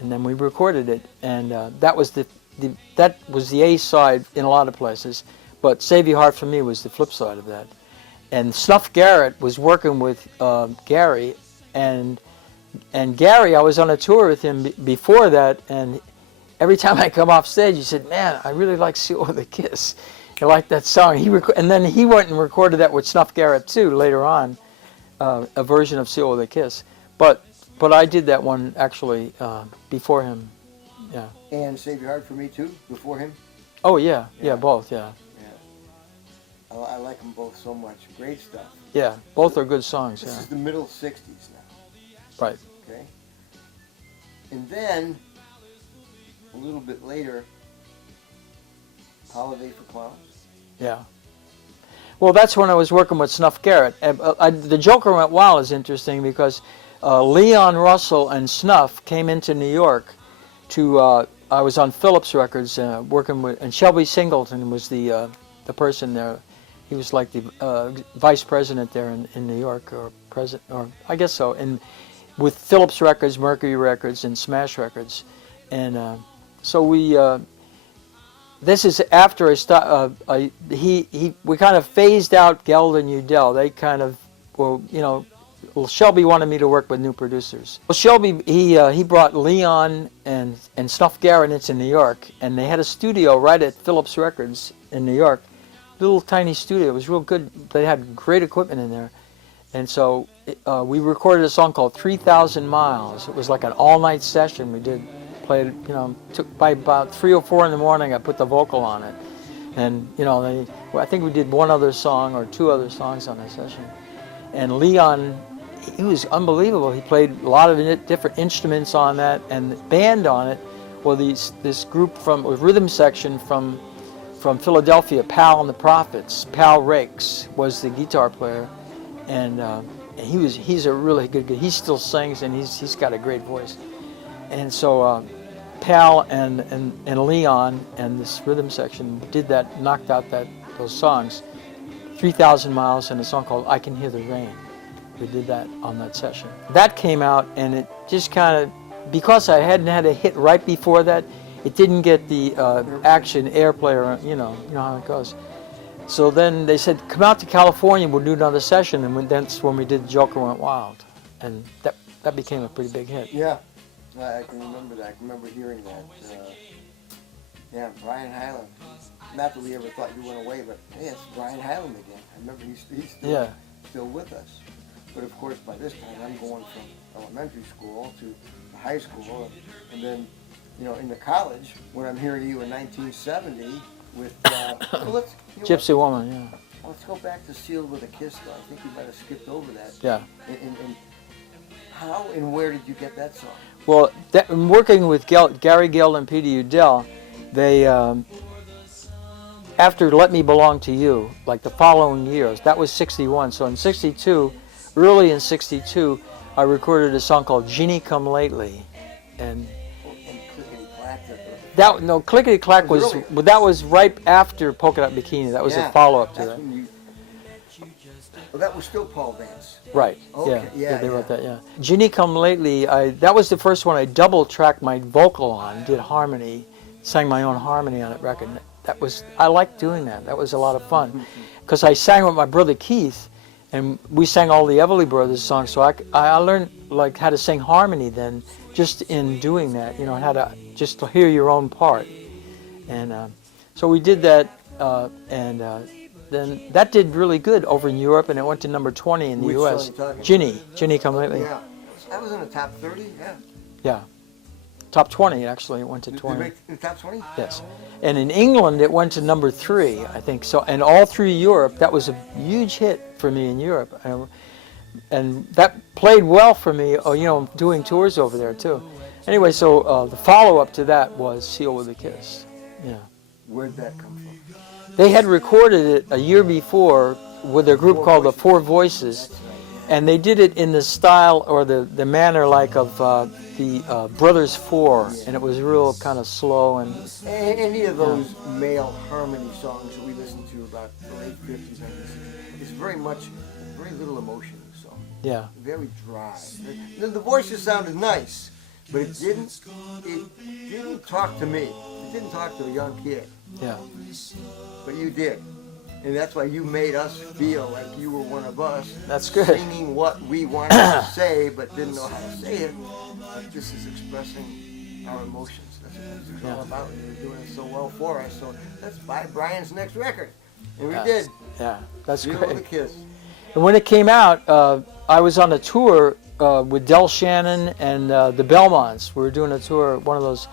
and then we recorded it. And that was the A side in a lot of places. But Save Your Heart for Me was the flip side of that. And Snuff Garrett was working with Gary, and Gary, I was on a tour with him before that, and every time I come off stage, he said, man, I really like Seal with a Kiss. I like that song. And then he went and recorded that with Snuff Garrett too later on, a version of Seal with a Kiss. But I did that one actually before him. Yeah. And Save Your Heart for Me too, before him? Oh yeah, Yeah. both, yeah. I like them both so much. Great stuff. Yeah, both are good songs. This Yeah, is the middle 60s now, right. okay? And then, a little bit later, Holiday for Clowns. Yeah. Well, that's when I was working with Snuff Garrett. The Joker Went Wild is interesting because Leon Russell and Snuff came into New York to. I was on Phillips Records working with, and Shelby Singleton was the person there. He was like the vice president there in New York, or president, or I guess so. And with Phillips Records, Mercury Records, and Smash Records, and so we. This is after I we kind of phased out Geld and Udell. They kind of, well, you know, Shelby wanted me to work with new producers. Well, Shelby, he brought Leon and Snuff Garrett into New York, and they had a studio right at Phillips Records in New York. Little tiny studio. It was real good. They had great equipment in there. And so we recorded a song called 3,000 Miles. It was like an all-night session. We played, you know, took by about 3 or 4 in the morning, I put the vocal on it. And, you know, I think we did one other song or 2 other songs on the session. And Leon, he was unbelievable. He played a lot of different instruments on that, and the band on it, well, this group from a rhythm section from Philadelphia, Pal and the Prophets. Pal Rakes was the guitar player, and he's a really good guy. He still sings, and he's got a great voice. And so Pal and Leon and this rhythm section did that, knocked out those songs, 3,000 Miles and a song called I Can Hear the Rain. We did that on that session. That came out, and it just kind of, because I hadn't had a hit right before that, it didn't get the action airplay, you know how it goes. So then they said, come out to California, we'll do another session, and that's when we did Joker Went Wild. And that became a pretty big hit. Yeah, I can remember that. I can remember hearing that. Yeah, Brian Hyland. Not that we ever thought you went away, but hey, it's Brian Hyland again. I remember he's still with us. But of course, by this time, I'm going from elementary school to to high school, and then, you know, into college when I'm hearing you in 1970 with well, let's you know Gypsy Woman, yeah. what, let's go back to Sealed with a Kiss though. I think we might have skipped over that. Yeah. And how and where did you get that song? Well, working with Gary Gill and Peter Udell, they after Let Me Belong to You, like the following years, that was 61. So in 62, early in 62, I recorded a song called Jeannie Come Lately. And Clickety Clack. Clickety Clack was earlier. that was right after Polka Dot Bikini. That was a follow-up to that's that. When you, well, that was still Paul Vance. Right. Okay. Yeah, they yeah. wrote that. Yeah. Jeannie Come Lately. That was the first one I double-tracked my vocal on. Did harmony, sang my own harmony on that record. I liked doing that. That was a lot of fun, because I sang with my brother Keith, and we sang all the Everly Brothers songs. So I learned like how to sing harmony then, just in doing that. You know, how to just to hear your own part, and so we did that, and then that did really good over in Europe, and it went to number 20 in the Which U.S. song you talking? Ginny Come Lately. Yeah, that was in the top 30. Yeah. Yeah. Top 20 actually. It went to Did 20. they make the top 20? Yes. And in England, it went to number 3, I think. So, and all through Europe, that was a huge hit for me in Europe, and that played well for me. You know, doing tours over there too. Anyway, so the follow-up to that was "Seal with a Kiss." Yeah. Where'd that come from? They had recorded it a year before with a group called the Four Voices, That's right. Yeah. and they did it in the style or the manner like of the Brothers Four, and it was real kind of slow and. Any of those male harmony songs that we listened to about the late 50s, 1960s, is very little emotion in the song. Yeah. Very dry. The voices sounded nice, but it didn't talk to me. It didn't talk to a young kid. Yeah. But you did. And that's why you made us feel like you were one of us. That's good. Singing what we wanted to say, but didn't know how to say it. But this is expressing our emotions. That's what music's all about, and you were doing it so well for us. So let's buy Brian's next record. And we did. Yeah, that's Seal great. with a Kiss. And when it came out, I was on a tour with Del Shannon and the Belmonts. We were doing a tour, one of those,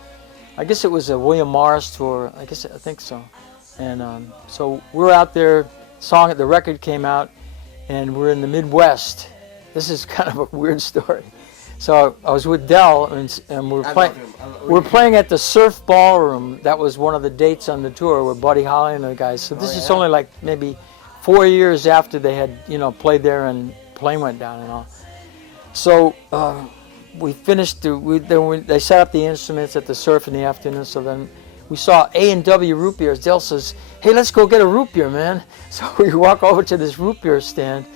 I guess it was a William Morris tour. I think so. And so we're out there, the record came out, and we're in the Midwest. This is kind of a weird story. So I was with Del, and we're playing at the Surf Ballroom. That was one of the dates on the tour with Buddy Holly and the guys. So this is only like maybe 4 years after they had, played there and plane went down and all. So we finished. They set up the instruments at the Surf in the afternoon. So then we saw A&W root beers. Del says, "Hey, let's go get a root beer, man." So we walk over to this root beer stand.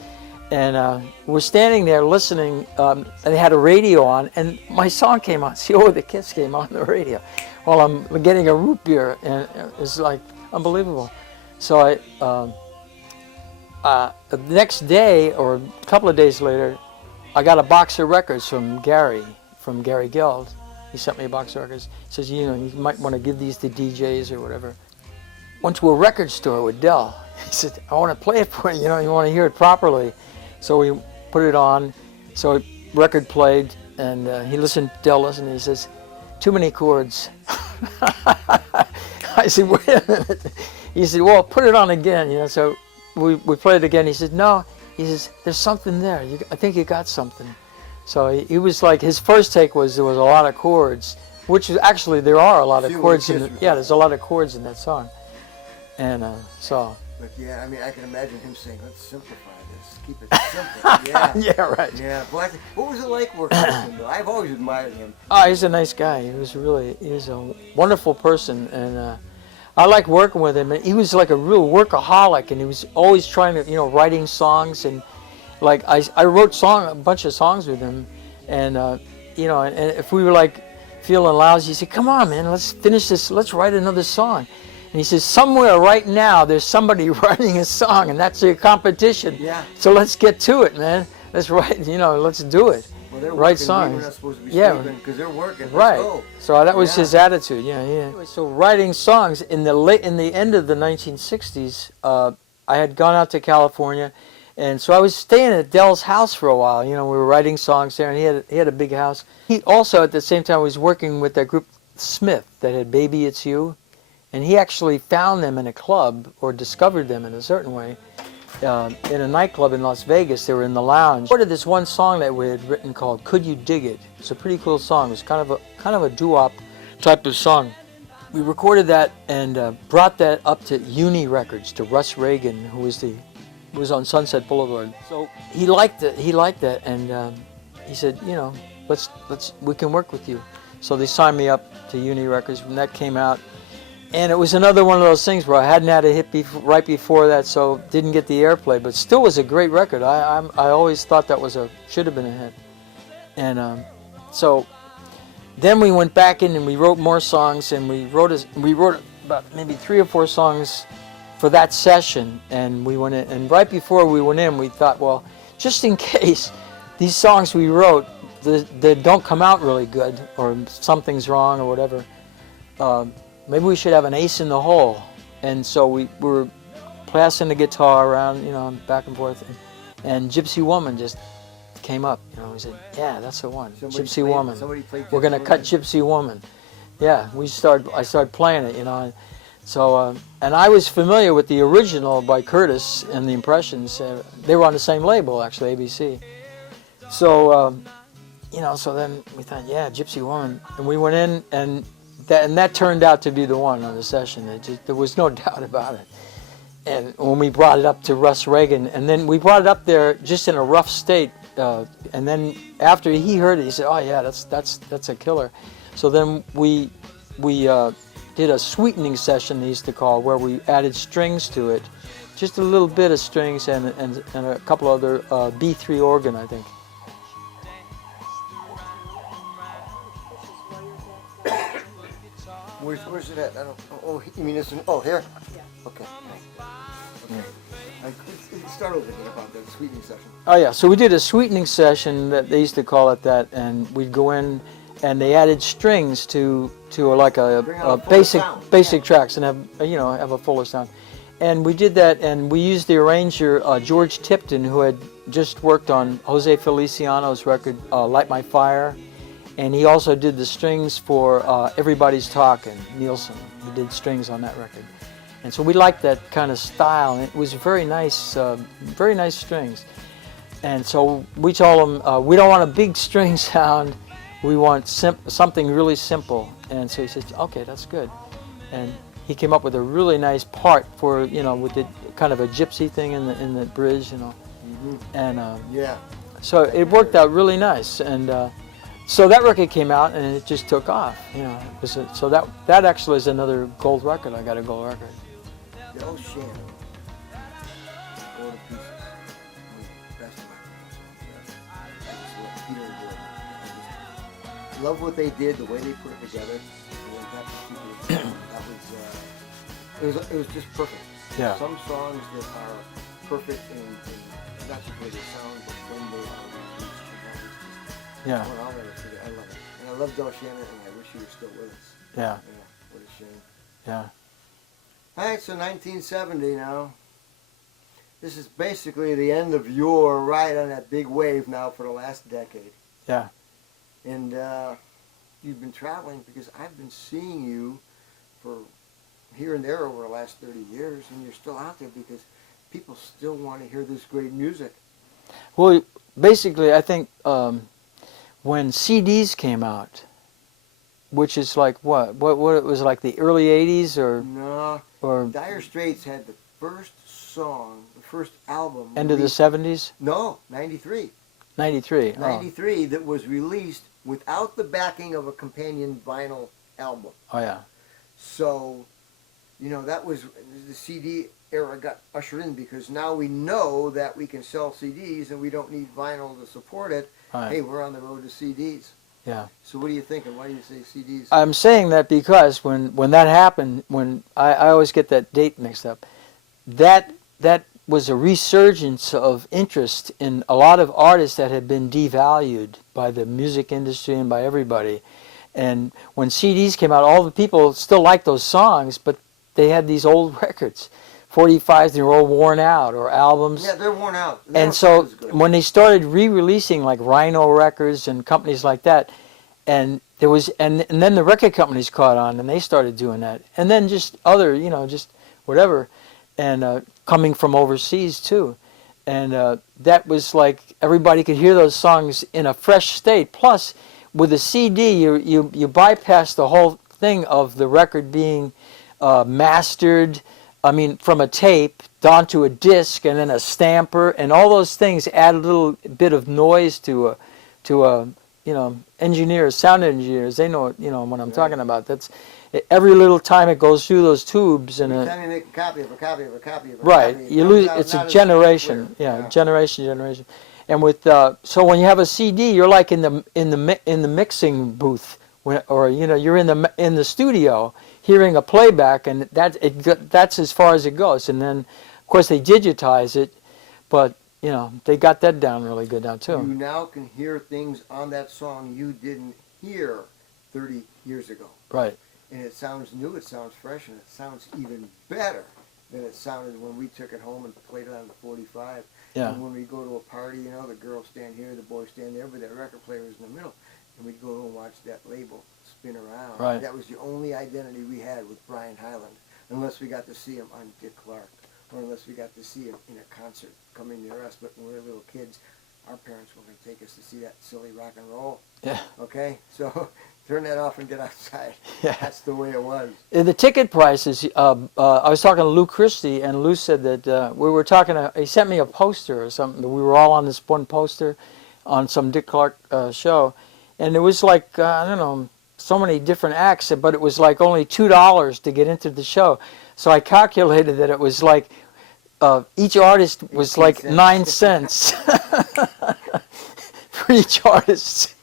And we're standing there listening, and they had a radio on, and my song came on, "Seal with a Kiss" came on the radio while I'm getting a root beer, and it's like unbelievable. So the next day, or a couple of days later, I got a box of records from Gary Gill. He sent me a box of records. He says, you might want to give these to DJs or whatever. Went to a record store with Del. He said, "I want to play it for you, you want to hear it properly." So we put it on. So record played, and Del listened, and he says, "Too many chords." I said, "Wait a minute." He said, "Well, put it on again, So we played it again. He said, "No." He says, "There's something there. I think you got something." So he was like, his first take was there was a lot of chords, which is actually there are a lot of chords in it. Yeah, there's a lot of chords in that song. And so. But yeah, I mean, I can imagine him saying, "Let's simplify this. Keep it simple." Yeah. Yeah, right. Yeah. Boy, what was it like working with him, though? I've always admired him. Oh, he's a nice guy. He was a wonderful person, and I like working with him. And he was like a real workaholic, and he was always trying to, writing songs, and like I wrote a bunch of songs with him, and and if we were like feeling lousy, he said, "Come on, man, let's finish this. Let's write another song." And he says, "Somewhere right now, there's somebody writing a song, and that's your competition. Yeah. So let's get to it, man. Let's write, let's do it." Well, they're write working. songs. We're not supposed to be sleeping because they're working. Right. Let's go. So that was his attitude. Yeah. Anyway, so writing songs in the end of the 1960s, I had gone out to California, And so I was staying at Dell's house for a while. You know, we were writing songs there, and he had a big house. He also, at the same time, was working with that group Smith that had Baby It's You, and he actually found them in a club, or discovered them in a certain way, in a nightclub in Las Vegas. They were in the lounge. We recorded this one song that we had written called "Could You Dig It." It's a pretty cool song. It's kind of a doo-wop type of song. We recorded that and brought that up to Uni Records, to Russ Reagan, who was on Sunset Boulevard. So he liked it. He liked that, and he said, you know, we can work with you. So they signed me up to Uni Records when that came out. And it was another one of those things where I hadn't had a hit right before that, so didn't get the airplay, but still was a great record. I always thought that should have been a hit. And so then we went back in and we wrote more songs, and we wrote about maybe 3 or 4 songs for that session. And we went in, and right before we went in, we thought, well, just in case these songs we wrote they don't come out really good, or something's wrong or whatever, maybe we should have an ace in the hole. And so we were passing the guitar around, you know, back and forth, and Gypsy Woman just came up. You know, we said, yeah, that's the one. Gypsy Woman. We're going to cut Gypsy Woman. Yeah, I started playing it, you know. So, and I was familiar with the original by Curtis and the Impressions. They were on the same label, actually, ABC. So, you know, so then we thought, yeah, Gypsy Woman. And we went in, and that turned out to be the one on the session. There was no doubt about it. And when we brought it up to Russ Reagan, and then we brought it up there just in a rough state, and then after he heard it, he said, "Oh yeah, that's a killer." So then we did a sweetening session, they used to call, where we added strings to it, just a little bit of strings and a couple other B3 organ, I think. Where's it at? I don't. Oh, you mean this one? Oh, here. Yeah. Okay. Okay. Start over again about that sweetening session. Oh yeah, so we did a sweetening session, that they used to call it that, and we'd go in and they added strings to like a basic tracks, and have a fuller sound. And we did that, and we used the arranger George Tipton, who had just worked on Jose Feliciano's record Light My Fire, and he also did the strings for Everybody's Talking, Nielsen. He did strings on that record. And so we liked that kind of style, and it was very nice strings. And so we told him, we don't want a big string sound, we want something really simple. And so he said, okay, that's good. And he came up with a really nice part for, with the kind of a gypsy thing in the bridge, Mm-hmm. And yeah. So it worked out really nice. And so that record came out, and it just took off. It was so that actually is another gold record. I got a gold record. Del Shannon, Go to Pieces, one of the best rock and roll songs ever. I just love Peter and Gordon. I just love what they did, the way they put it together, and at that particular time, it was just perfect. Yeah. Some songs that are perfect in not just the way they sound, but when they are released, and that was just one I'll never forget. I love it, and I love Del Shannon, and I wish he were still with us. Yeah. Yeah. What a shame. Yeah. All right, so 1970 now. This is basically the end of your ride on that big wave now for the last decade. Yeah. And you've been traveling, because I've been seeing you for here and there over the last 30 years, and you're still out there because people still want to hear this great music. Well, basically, I think when CDs came out, which is like what it was, like the early 80s or Dire Straits had the first song, the first album. End of the 70s? No, 93. 93. 93 that was released without the backing of a companion vinyl album. Oh yeah. So, that was the CD era got ushered in, because now we know that we can sell CDs and we don't need vinyl to support it. Right. Hey, we're on the road to CDs. Yeah. So what are you thinking? Why do you say CDs? I'm saying that because when that happened, when I always get that date mixed up, that was a resurgence of interest in a lot of artists that had been devalued by the music industry and by everybody. And when CDs came out, all the people still liked those songs, but they had these old records 45s, they were all worn out, or albums. Yeah, they're worn out. And so when they started re-releasing like Rhino Records and companies like that, and there was and then the record companies caught on and they started doing that, and then just other, just whatever, and coming from overseas too, and that was like everybody could hear those songs in a fresh state. Plus, with a CD, you bypass the whole thing of the record being mastered. I mean, from a tape onto a disc and then a stamper, and all those things add a little bit of noise to engineers, sound engineers. They know what I'm talking about. That's every little time it goes through those tubes, and every time you make a copy of a copy of a copy of a right, copy, you lose. It's a generation, generation. And with so when you have a CD, you're like in the mixing booth, or you're in the studio hearing a playback, and that's as far as it goes. And then, of course, they digitize it, but they got that down really good now too. You now can hear things on that song you didn't hear 30 years ago. Right. And it sounds new, it sounds fresh, and it sounds even better than it sounded when we took it home and played it on the 45. Yeah. And when we go to a party, the girls stand here, the boys stand there, but that record player is in the middle. And we'd go and watch that label spin around. Right. That was the only identity we had with Brian Hyland, unless we got to see him on Dick Clark, or unless we got to see him in a concert coming near us. But when we were little kids, our parents were going to take us to see that silly rock and roll. Yeah. Okay? So turn that off and get outside. Yeah. That's the way it was. The ticket prices, I was talking to Lou Christie, and Lou said that we were talking, he sent me a poster or something, that we were all on this one poster on some Dick Clark show, and it was like, I don't know, so many different acts, but it was like only $2 to get into the show. So I calculated that it was like, each artist was like 9 cents for each artist.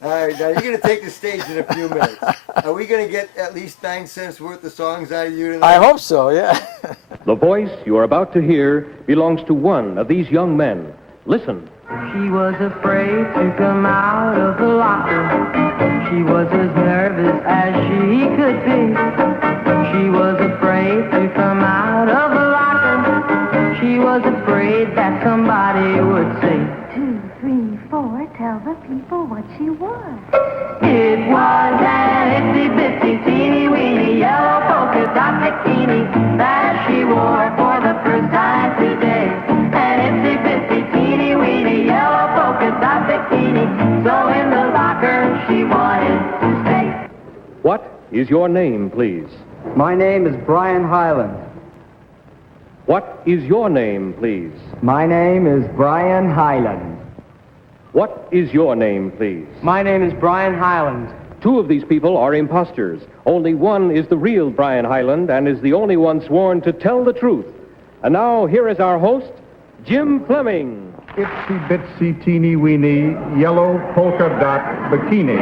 All right, now you're going to take the stage in a few minutes. Are we going to get at least 9 cents worth of songs out of you tonight? I hope so, yeah. The voice you are about to hear belongs to one of these young men. Listen. She was afraid to come out of the locker. She was as nervous as she could be. She was afraid to come out of the locker. She was afraid that somebody would say, 2, 3, 4, tell the people what she was. it was an itsy bitsy teeny weeny yellow polka dot bikini that she wore for the first time today. An itsy bitsy teeny weeny yellow polka dot bikini. So in the locker she wanted to stay. What is your name, please? My name is Brian Hyland. What is your name, please? My name is Brian Hyland. What is your name, please? My name is Brian Hyland. Two of these people are imposters. Only one is the real Brian Hyland and is the only one sworn to tell the truth. And now, here is our host, Jim Fleming. Itsy bitsy teeny weeny yellow polka dot bikini.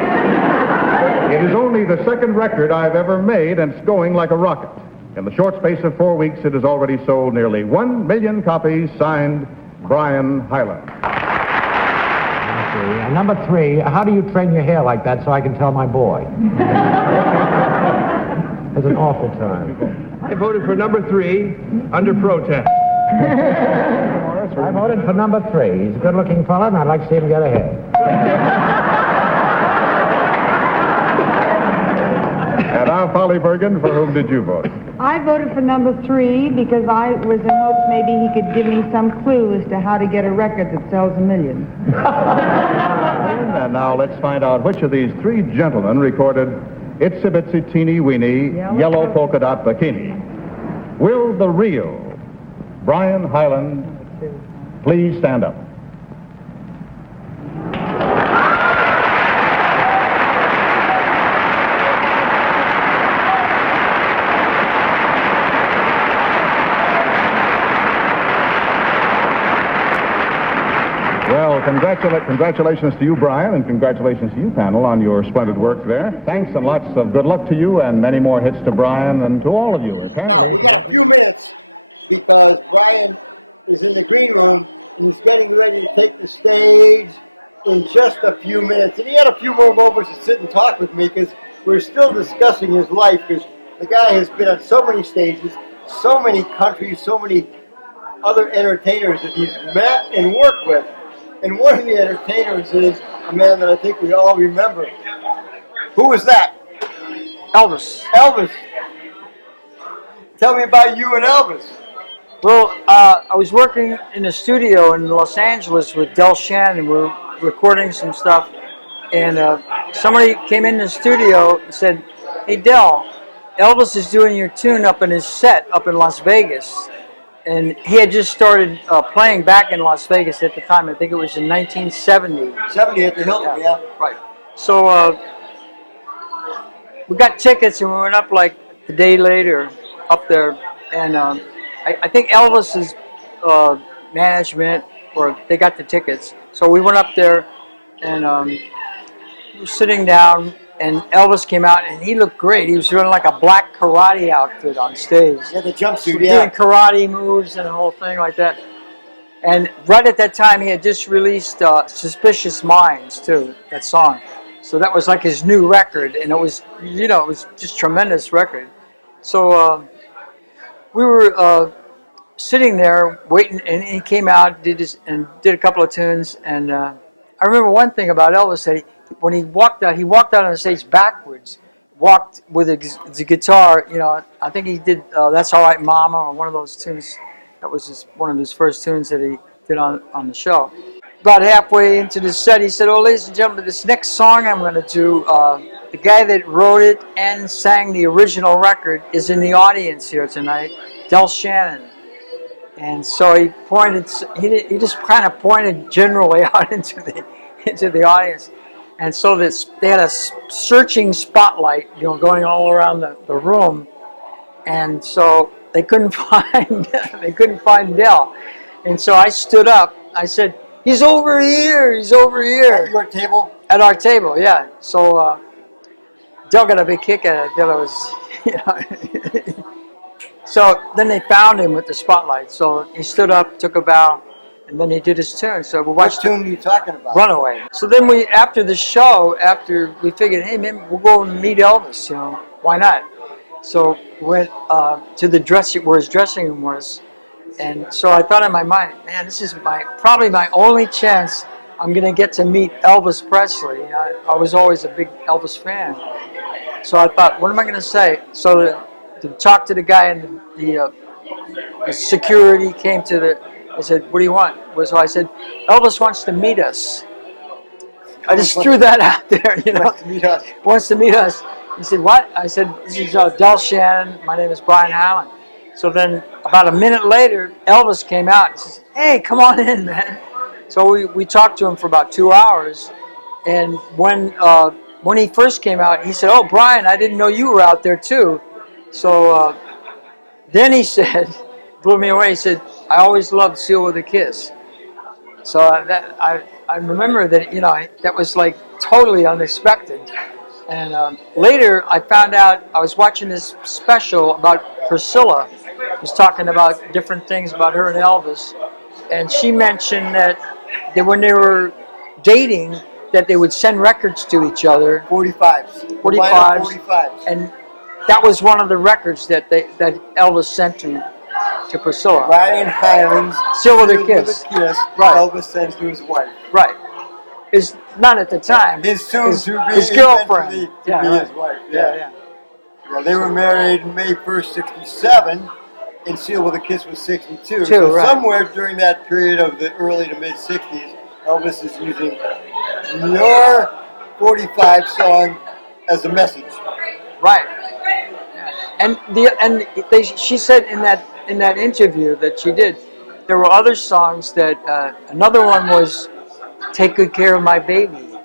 It is only the second record I've ever made, and it's going like a rocket. In the short space of 4 weeks, it has already sold nearly 1 million copies, signed Brian Hyland. Number 3, how do you train your hair like that so I can tell my boy? It's an awful time. I voted for number 3 under protest. I voted for number 3. He's a good-looking fella, and I'd like to see him get ahead. And now, Polly Bergen, for whom did you vote? I voted for number 3 because I was in hopes maybe he could give me some clue as to how to get a record that sells 1 million. And now let's find out which of these 3 gentlemen recorded Itsy Bitsy Teeny Weeny Yellow Polka Dot Bikini. Will the real Brian Hyland please stand up? Well, congratulations to you, Brian, and congratulations to you, panel, on your splendid work there. Thanks and lots of good luck to you, and many more hits to Brian and to all of you. Okay? Now, we got a few minutes because Brian is in the green room and he's getting ready to take the stage in just a few minutes. And he had a few more moments to sit and talk with me because we're still discussing his life, because the guy has been on so many stages, so many countries, so many other entertainers that he's met and worked with. And one of the entertainers is a man that I think we all remember. Who was that? Elvis. Elvis. Tell me about you and Elvis. Well, I was working in a studio in Los Angeles with Del Shannon. We were recording some stuff, and somebody came in the studio and said, "Hey, Del, Elvis is doing your tune up in his set up in Las Vegas." And he had just started playing back in Las Vegas at the time. I think it was in 1970. 70 at the Hilton, yeah. Right. So we got tickets and we went up like the day later up there. And I think Elvis's management, or they got the tickets. So we went up there and we were sitting down, and Elvis came out and he looked great. He was wearing like a black karate outfit on stage. Yeah, the jumpsuit, so yeah. doing karate moves and the whole thing like that. And right at that time, he had just released Suspicious Minds, too, that song. So that was like his new record, and it was, it was just a tremendous record. So we were sitting there waiting, and he came out, did a couple of tunes, and I remember one thing about Elvis, that when he walked out on the stage backwards, walked with the guitar, I think he did That's All Right Mama, or one of those tunes. That was one of his first tunes that he did on the show. About halfway into the set, he said, "Oh, ladies and gentlemen, this next song I'm going to do, the guy that wrote it and sang the original record is in the audience here tonight, Del Shannon." And so he pointed. He just kind of pointed generally out into the audience, and so they had a searching spotlight, going all around the room, and so they couldn't find Del, and so I stood up. I said, "He's over here. He's over here." At your table? At our table, yeah. So Del got a big kick at it. Del was, So then they found him with the spotlight. So he stood up, took a bow, and then he did his tune. So we watched. What tune are you talking about? Runaway. So then after the show, after we figured, hey man, we'll go and meet Elvis. Why not? So we went to the where his dressing room was, and so I thought in my mind, man, this is probably my only chance I'm gonna get to meet Elvis Presley. I was always a big Elvis fan. So I thought, what am I gonna say? So to talk to the guy, and the security came I said, "What do you want?" So I said, "Elvis wants to meet us." I just threw that out there, Wants to meet us. Wants to meet us. He said, "What?" I said, "This is Del Shannon. My name is Brian Hyland." So then about a minute later, Elvis came out and says, "Hey, come on in, man." So we talked to him for about 2 hours. And when he first came out, he said, "Oh, Brian, I didn't know you were out there too." So then he said, blew me away, he said, "I always loved Seal with a Kiss." So I remember that, that was like totally unexpected. And later I found out, I was watching this special about Priscilla. It was talking about different things about her and Elvis. And she mentioned that when they were dating, that they would send records to each other. 45s. 45s. And that was one of the records that Elvis sent to Priscilla. Brian Hyland's Seal with a Kiss. Right. Elvis sends to his wife. Right. Is not at the time. His soon-to-be his girlfriend. To be his wife. Yeah, they were married May 1st, 67, and Seal with a Kiss was 62. So right. Somewhere during that period of the early to mid-60s, Elvis is using your 45 song as a message. Right. And she said in that interview that she did, there were other songs that another one was "Take Good Care of My Baby,"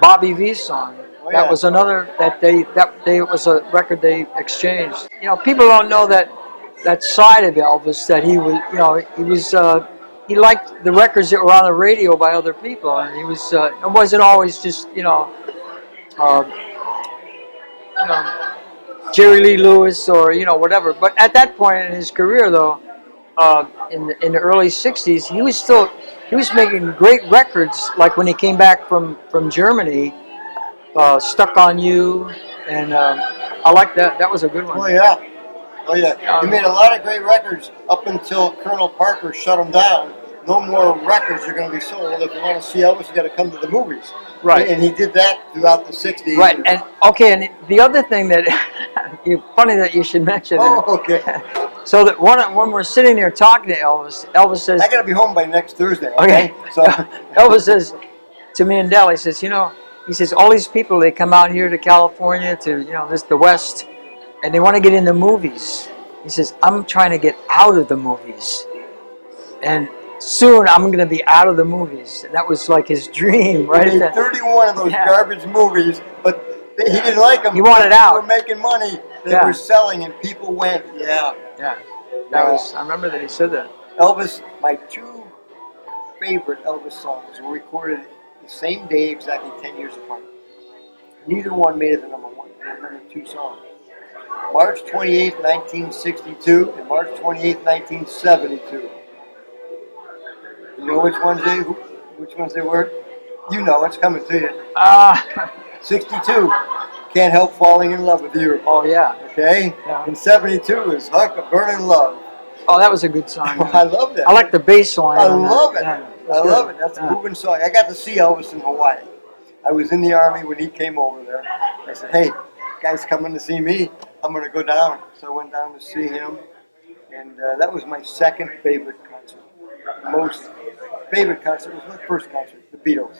Bobby V's song. Oh, yeah. That was another it was a record they exchanged. People don't know that side of Elvis, that he was he liked the records that were on the radio by other people, and he was it wasn't always just Jerry Lee Lewis or whatever. But at that point in his career, though, in the early '60s, he was making great records. Like when he came back from Germany, "Stuck on You," and I like that. That was a good one. Oh yeah. Oh yeah, he made a lot of great records up until Colonel Parker shut them down. No more records are going to be sold. If you want to see Elvis, you got to come to the movies. Right. And he did that throughout the 60s. Right, and okay, and the other thing that, funny that you should mention Oh, it. okay. So that when we're sitting there talking to Elvis, Elvis says, I got to be home by next Thursday. okay, So Elvis says to me and Del, he says, he says, all these people, they come out here to California, to, the West, and they want to get in the movies. He says, I'm trying to get out of the movies. And soon I'm going to be out of the movies. And that was like his dream, right? he made 31 of those garbage movies, but he didn't like them. He wanted out. They were making money. They were selling, and people went, yeah. I remember that he said that. Elvis, my two favorite Elvis songs were recorded the same day, exactly 10 years apart. Neither one made it to number one. I remember two songs. March 28, 1962, and March 28, 1972. You know which ones they were? You know, it's coming to you. 62, Can't Help Falling in Love with You. Oh, yeah. Okay? Yeah. And 72 is Hunk of Burning Love. Oh, that was a good song. I love that. I like the bass line. I love it. Yeah, I love it. That's a moving song. I got to see Elvis in Hawaii. I was in the Army when he came over there. I said, hey, guy's coming to see me. I'm going to go down. So I went down to see him. And that was my second favorite concert. Most favorite concert was my first concert, the Beatles,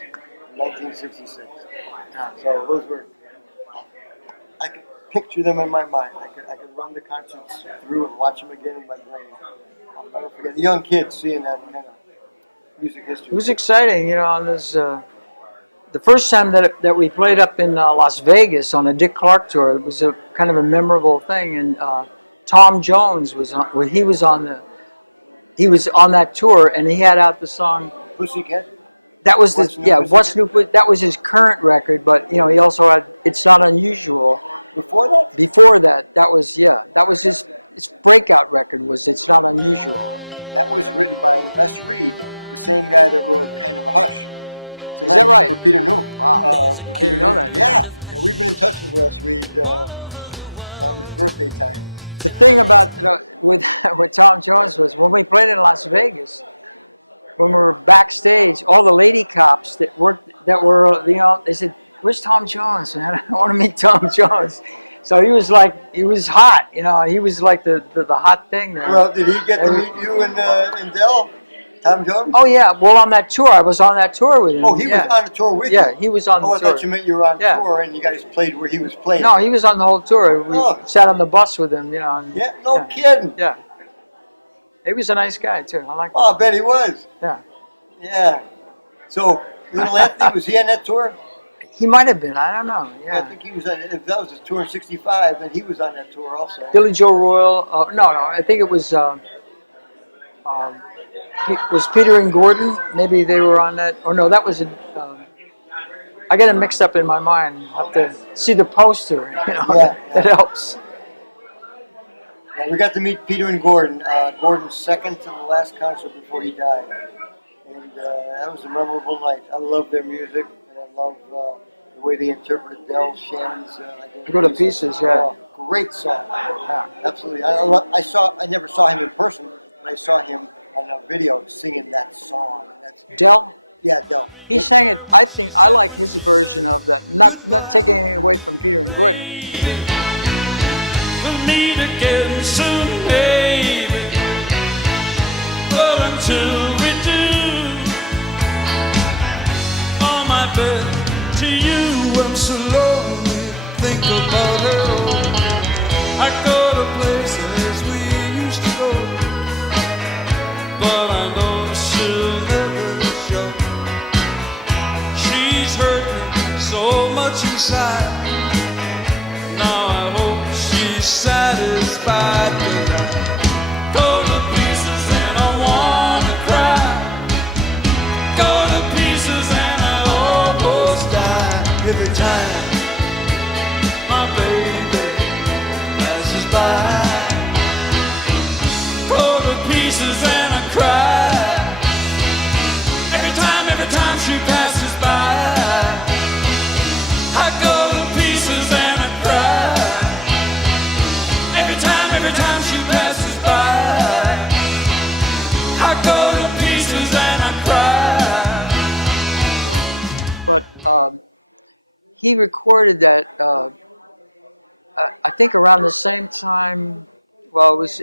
in 1966. So those were, I could picture them in my mind. I could run the concerts through and watch them again in my brain. I'll never forget the young kids seeing that kind of music history. It was exciting, on this. The first time that we played up in Las Vegas on a Dick Clark tour, it was a kind of a memorable thing. And Tom Jones was on. He was on that tour, and he had out the song Pussycat. That was What's New What's New. That was his current record, but he also had It's Not Unusual. Before that? Before that, that was his breakout record. Was It's Not Unusual. That was written by Les Reed, the same guy that wrote Kind of a Hush. Is that right? For Peter New. Wow. I didn't know that. Yeah. We've been in touch with Les Reed on his birthday time. The thing about with Tom Jones was when we played in Las Vegas, when we were backstage, all the lady cops that were they said, "Where's Tom Jones, man? I want to meet Tom Jones." So he was hot, he was like the hot thing there. Well, did he get to meet you and Del? Tom Jones? Oh yeah, well on that tour, I was on that tour with him. Oh, he was on the tour with you? Yeah, he was on the tour. Oh, I thought you meant you were on tour and you guys played where he was playing. No, he was on the whole tour. We sat on the bus with him, And, no kidding. Yeah. He was a nice guy too. I like. Oh, I bet he was. Yeah. Yeah. So, Little Anthony, was he on that tour? He might have been. I don't know. Yeah. I think he was on. If that was his tour in '65, then he was on that tour also. Billy Joe Royal. No. I think it was. Was Peter and Gordon? Maybe they were on that. Or no, that was I get it mixed up in my mind. I have to see the poster. That helps. Yeah, we got to meet Peter and Gordon. Gordon's second to the last concert before he died, and that was a memorable night. I love their music, and I love the way they interpreted Del Shannon's. Go to Pieces, yeah. Great song. Yeah, absolutely. I never saw him in person, but I saw him on a video singing that song. Del? Yeah, Del. He sang it. I like his version of that. Not taking anything away from Peter and Gordon. We'll meet again soon, baby. But until we do, on my bed to you, I'm so lonely. Think about her. I go to places we used to go, but I know she'll never show. She's hurt me so much inside. Now I hope she's satisfied, 'cause I go to pieces and I wanna cry. Go to pieces and I almost die every time my baby passes by. Go to pieces and I cry. Every time she passes by, I go to pieces and I cry. he recorded that. I think around the same time. Well, it was.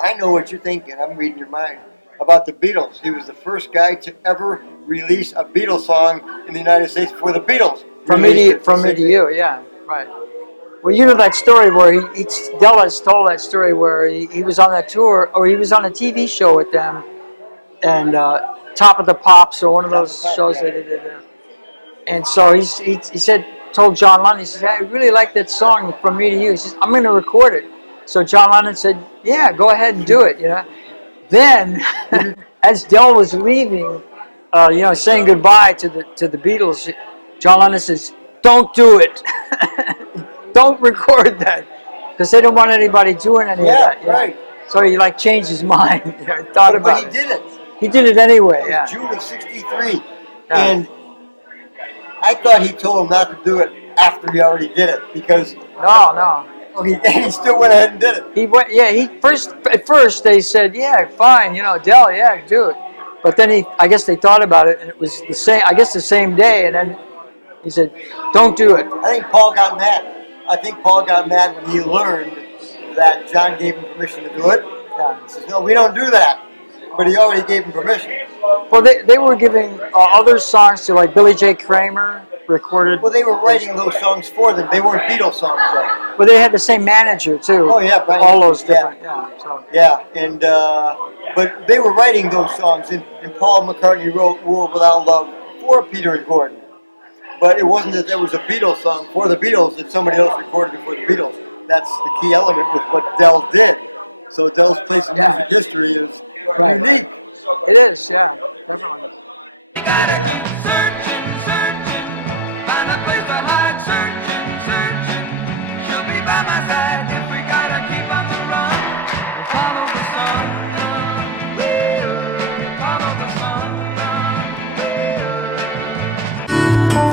I know what you're thinking. I'm reading your mind. About the Beatles. He was the first guy to ever release a Beatles song in the United States before the Beatles. From me to you, yeah, right. Well, you know that story where Del has told that story where he was on that tour, or he was on a TV show with them, and Top of the Pops, or one of those shows they did there. And so he said, told John Lennon, he said, I really like that song, From Me to You. He says, I'm going to record it. So John Lennon said, yeah, go ahead and do it, you know. Then, as Del was leaving, saying goodbye to the Beatles, John Lennon says, don't do it. Don't record that. Because they don't want anybody doing any of that. Yeah, right. So he changed his mind. Thought about it. But he did it. He did it anyway, yeah. June of '63. And I thought he told him not to do it after he already did it. Because... No. He still went ahead and did it. He went, at first they said, yeah, fine, Del, yeah, do it. But then I guess they thought about it, and it was the same day, and then he said, don't do it. I think Paul got mad when he learned that John gave him permission to do it. Yeah. He says, no, we don't do that. But he already gave him permission. Well, they were giving other songs to, Billy J. Kramer recorded. Well, they were writing those songs for them. They weren't Beatles songs, though. Well, they had the same manager, too. Oh, yeah. Brian, all those different, so. Yeah, and, but they were writing those songs, and Paul McCartney wrote World Without Love for Peter and Gordon. But it wasn't that there was a Beatles song for the Beatles that somebody else recorded before the Beatles. That's the key element with what Del did. So Del's place in music history is unique. It is, yeah, definitely.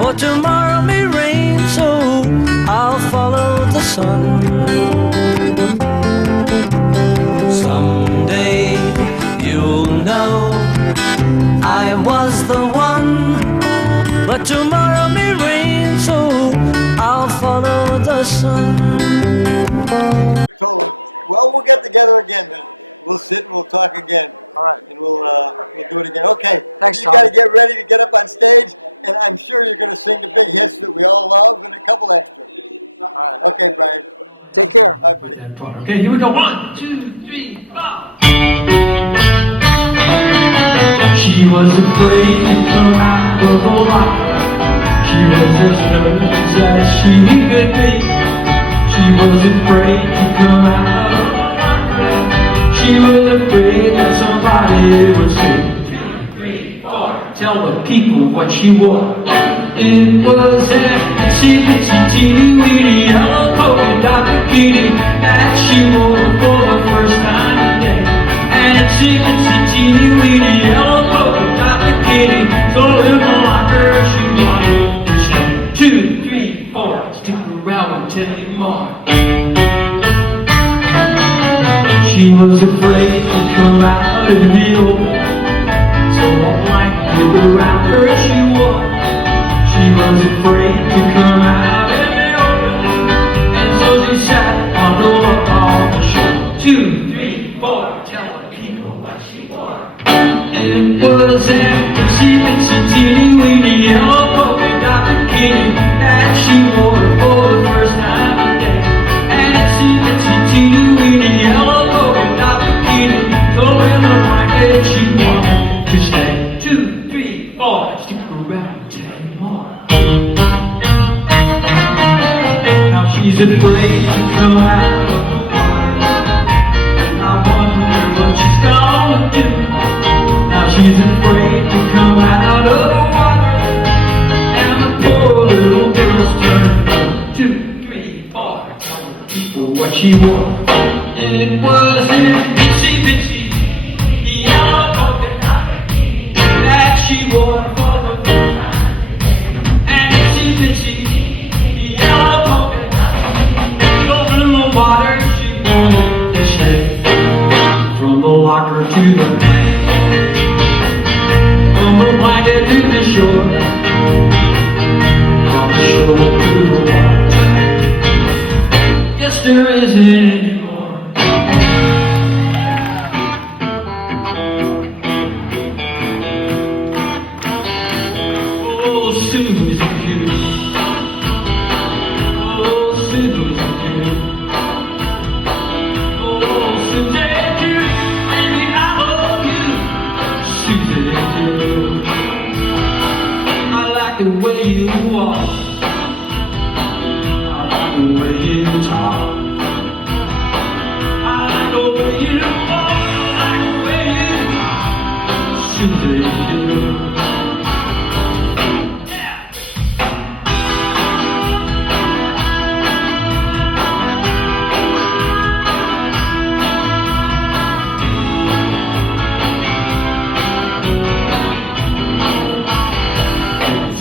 For tomorrow may rain, so I'll follow the sun. Someday you'll know I was the one. But tomorrow may rain, so I'll follow the sun. Told him, well, we'll get together again then. We'll sit and we'll talk again. All right. And we'll do it again. Okay. Thanks, you Tom. got to get ready to get up on stage, and I'm sure you're going to sing the big hits that we all love and a couple extra. All right. Okay, Brian. Take care. All right, buddy. Okay, here we go. 1, 2, 3, 4. She was afraid to come out of the light. She was as nervous as she could be. She was afraid to come out of the light. She was afraid that somebody would say, 2, 3, 4. Tell the people what she wore. It was an itsy bitsy teeny weeny yellow polka dot bikini that she wore for the first time today. An itsy bitsy teeny weeny yellow polka dot bikini, so in the locker she wanted to stay. 2, 3, 4, stick around and tell you more. She was afraid to come out in the open, so a blanket around her she wore. She was afraid to come out in the open, and so she sat bundled up on the shore. 2, 3, 4, tell the people what she wore. It was an itsy bitsy teeny weeny yellow polka dot bikini that she wore for the first time today. An itsy bitsy teeny weeny yellow polka dot bikini, so in the blanket she wanted to stay. 2, 3, 4, stick around, tell me more. Now she's afraid to come out of the water, and I wonder what she's gonna do. Now she's afraid to come out of the water, and the poor little girl's turned. 2, 3, 4, tell the people what she wore. It was an itsy bitsy yellow polka dot bikini that she wore for the first time. An itsy bitsy yellow polka dot bikini, so in the water she wanted to stay. From the locker to the blanket, from the blanket to the mysteries anymore. Oh, Susan cute. Oh, Susan cute. Oh, Susan cute. Baby, I love you. Susan cute. I like the way you walk. I like the way you talk. I like the way you walk. I like the way you talk. Susan cute.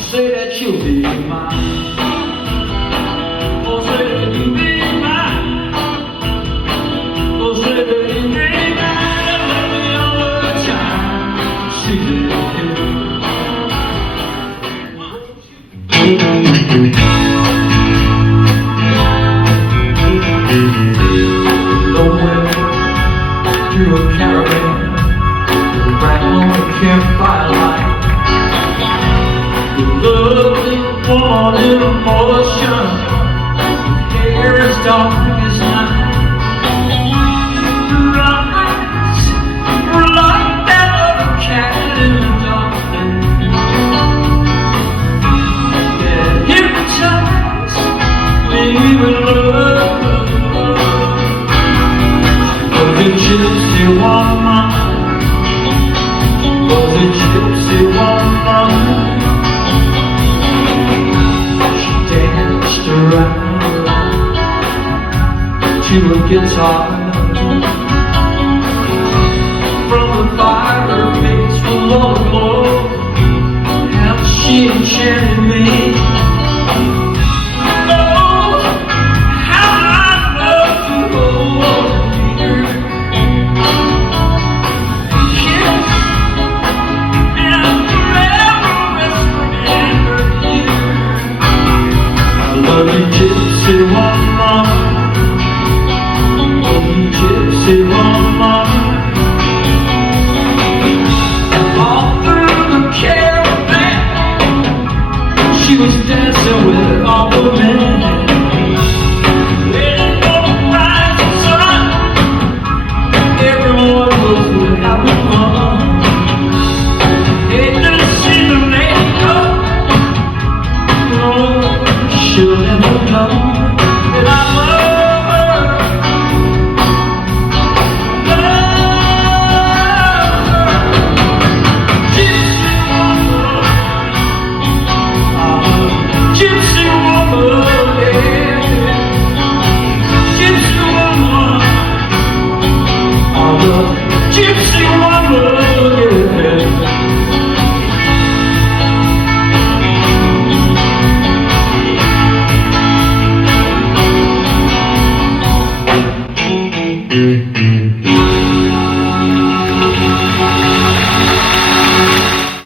Say that you'll be mine. Oh, say that you'll be mine. Oh, say that you'll be mine. Love me all the time. See that nowhere through a caravan, around on a campfire light. Lovely woman in motion, with hair as dark as night. Her eyes were like that of a cat in the dark. That hypnotized me with love. Was a gypsy woman. Was a gypsy woman. To a guitar, from the fire her face was all aglow. How she enchanted me. Oh, how I love to hold her and kiss and forever whisper in her ear. I love you, gypsy woman. Gypsy woman. All through the caravan, she was dancing with all the men, waiting for the rising sun. Everyone was having fun. They didn't see the lady go. No, she'll never know that I love her. Gypsy woman, yeah. Gypsy woman, I love gypsy woman, yeah.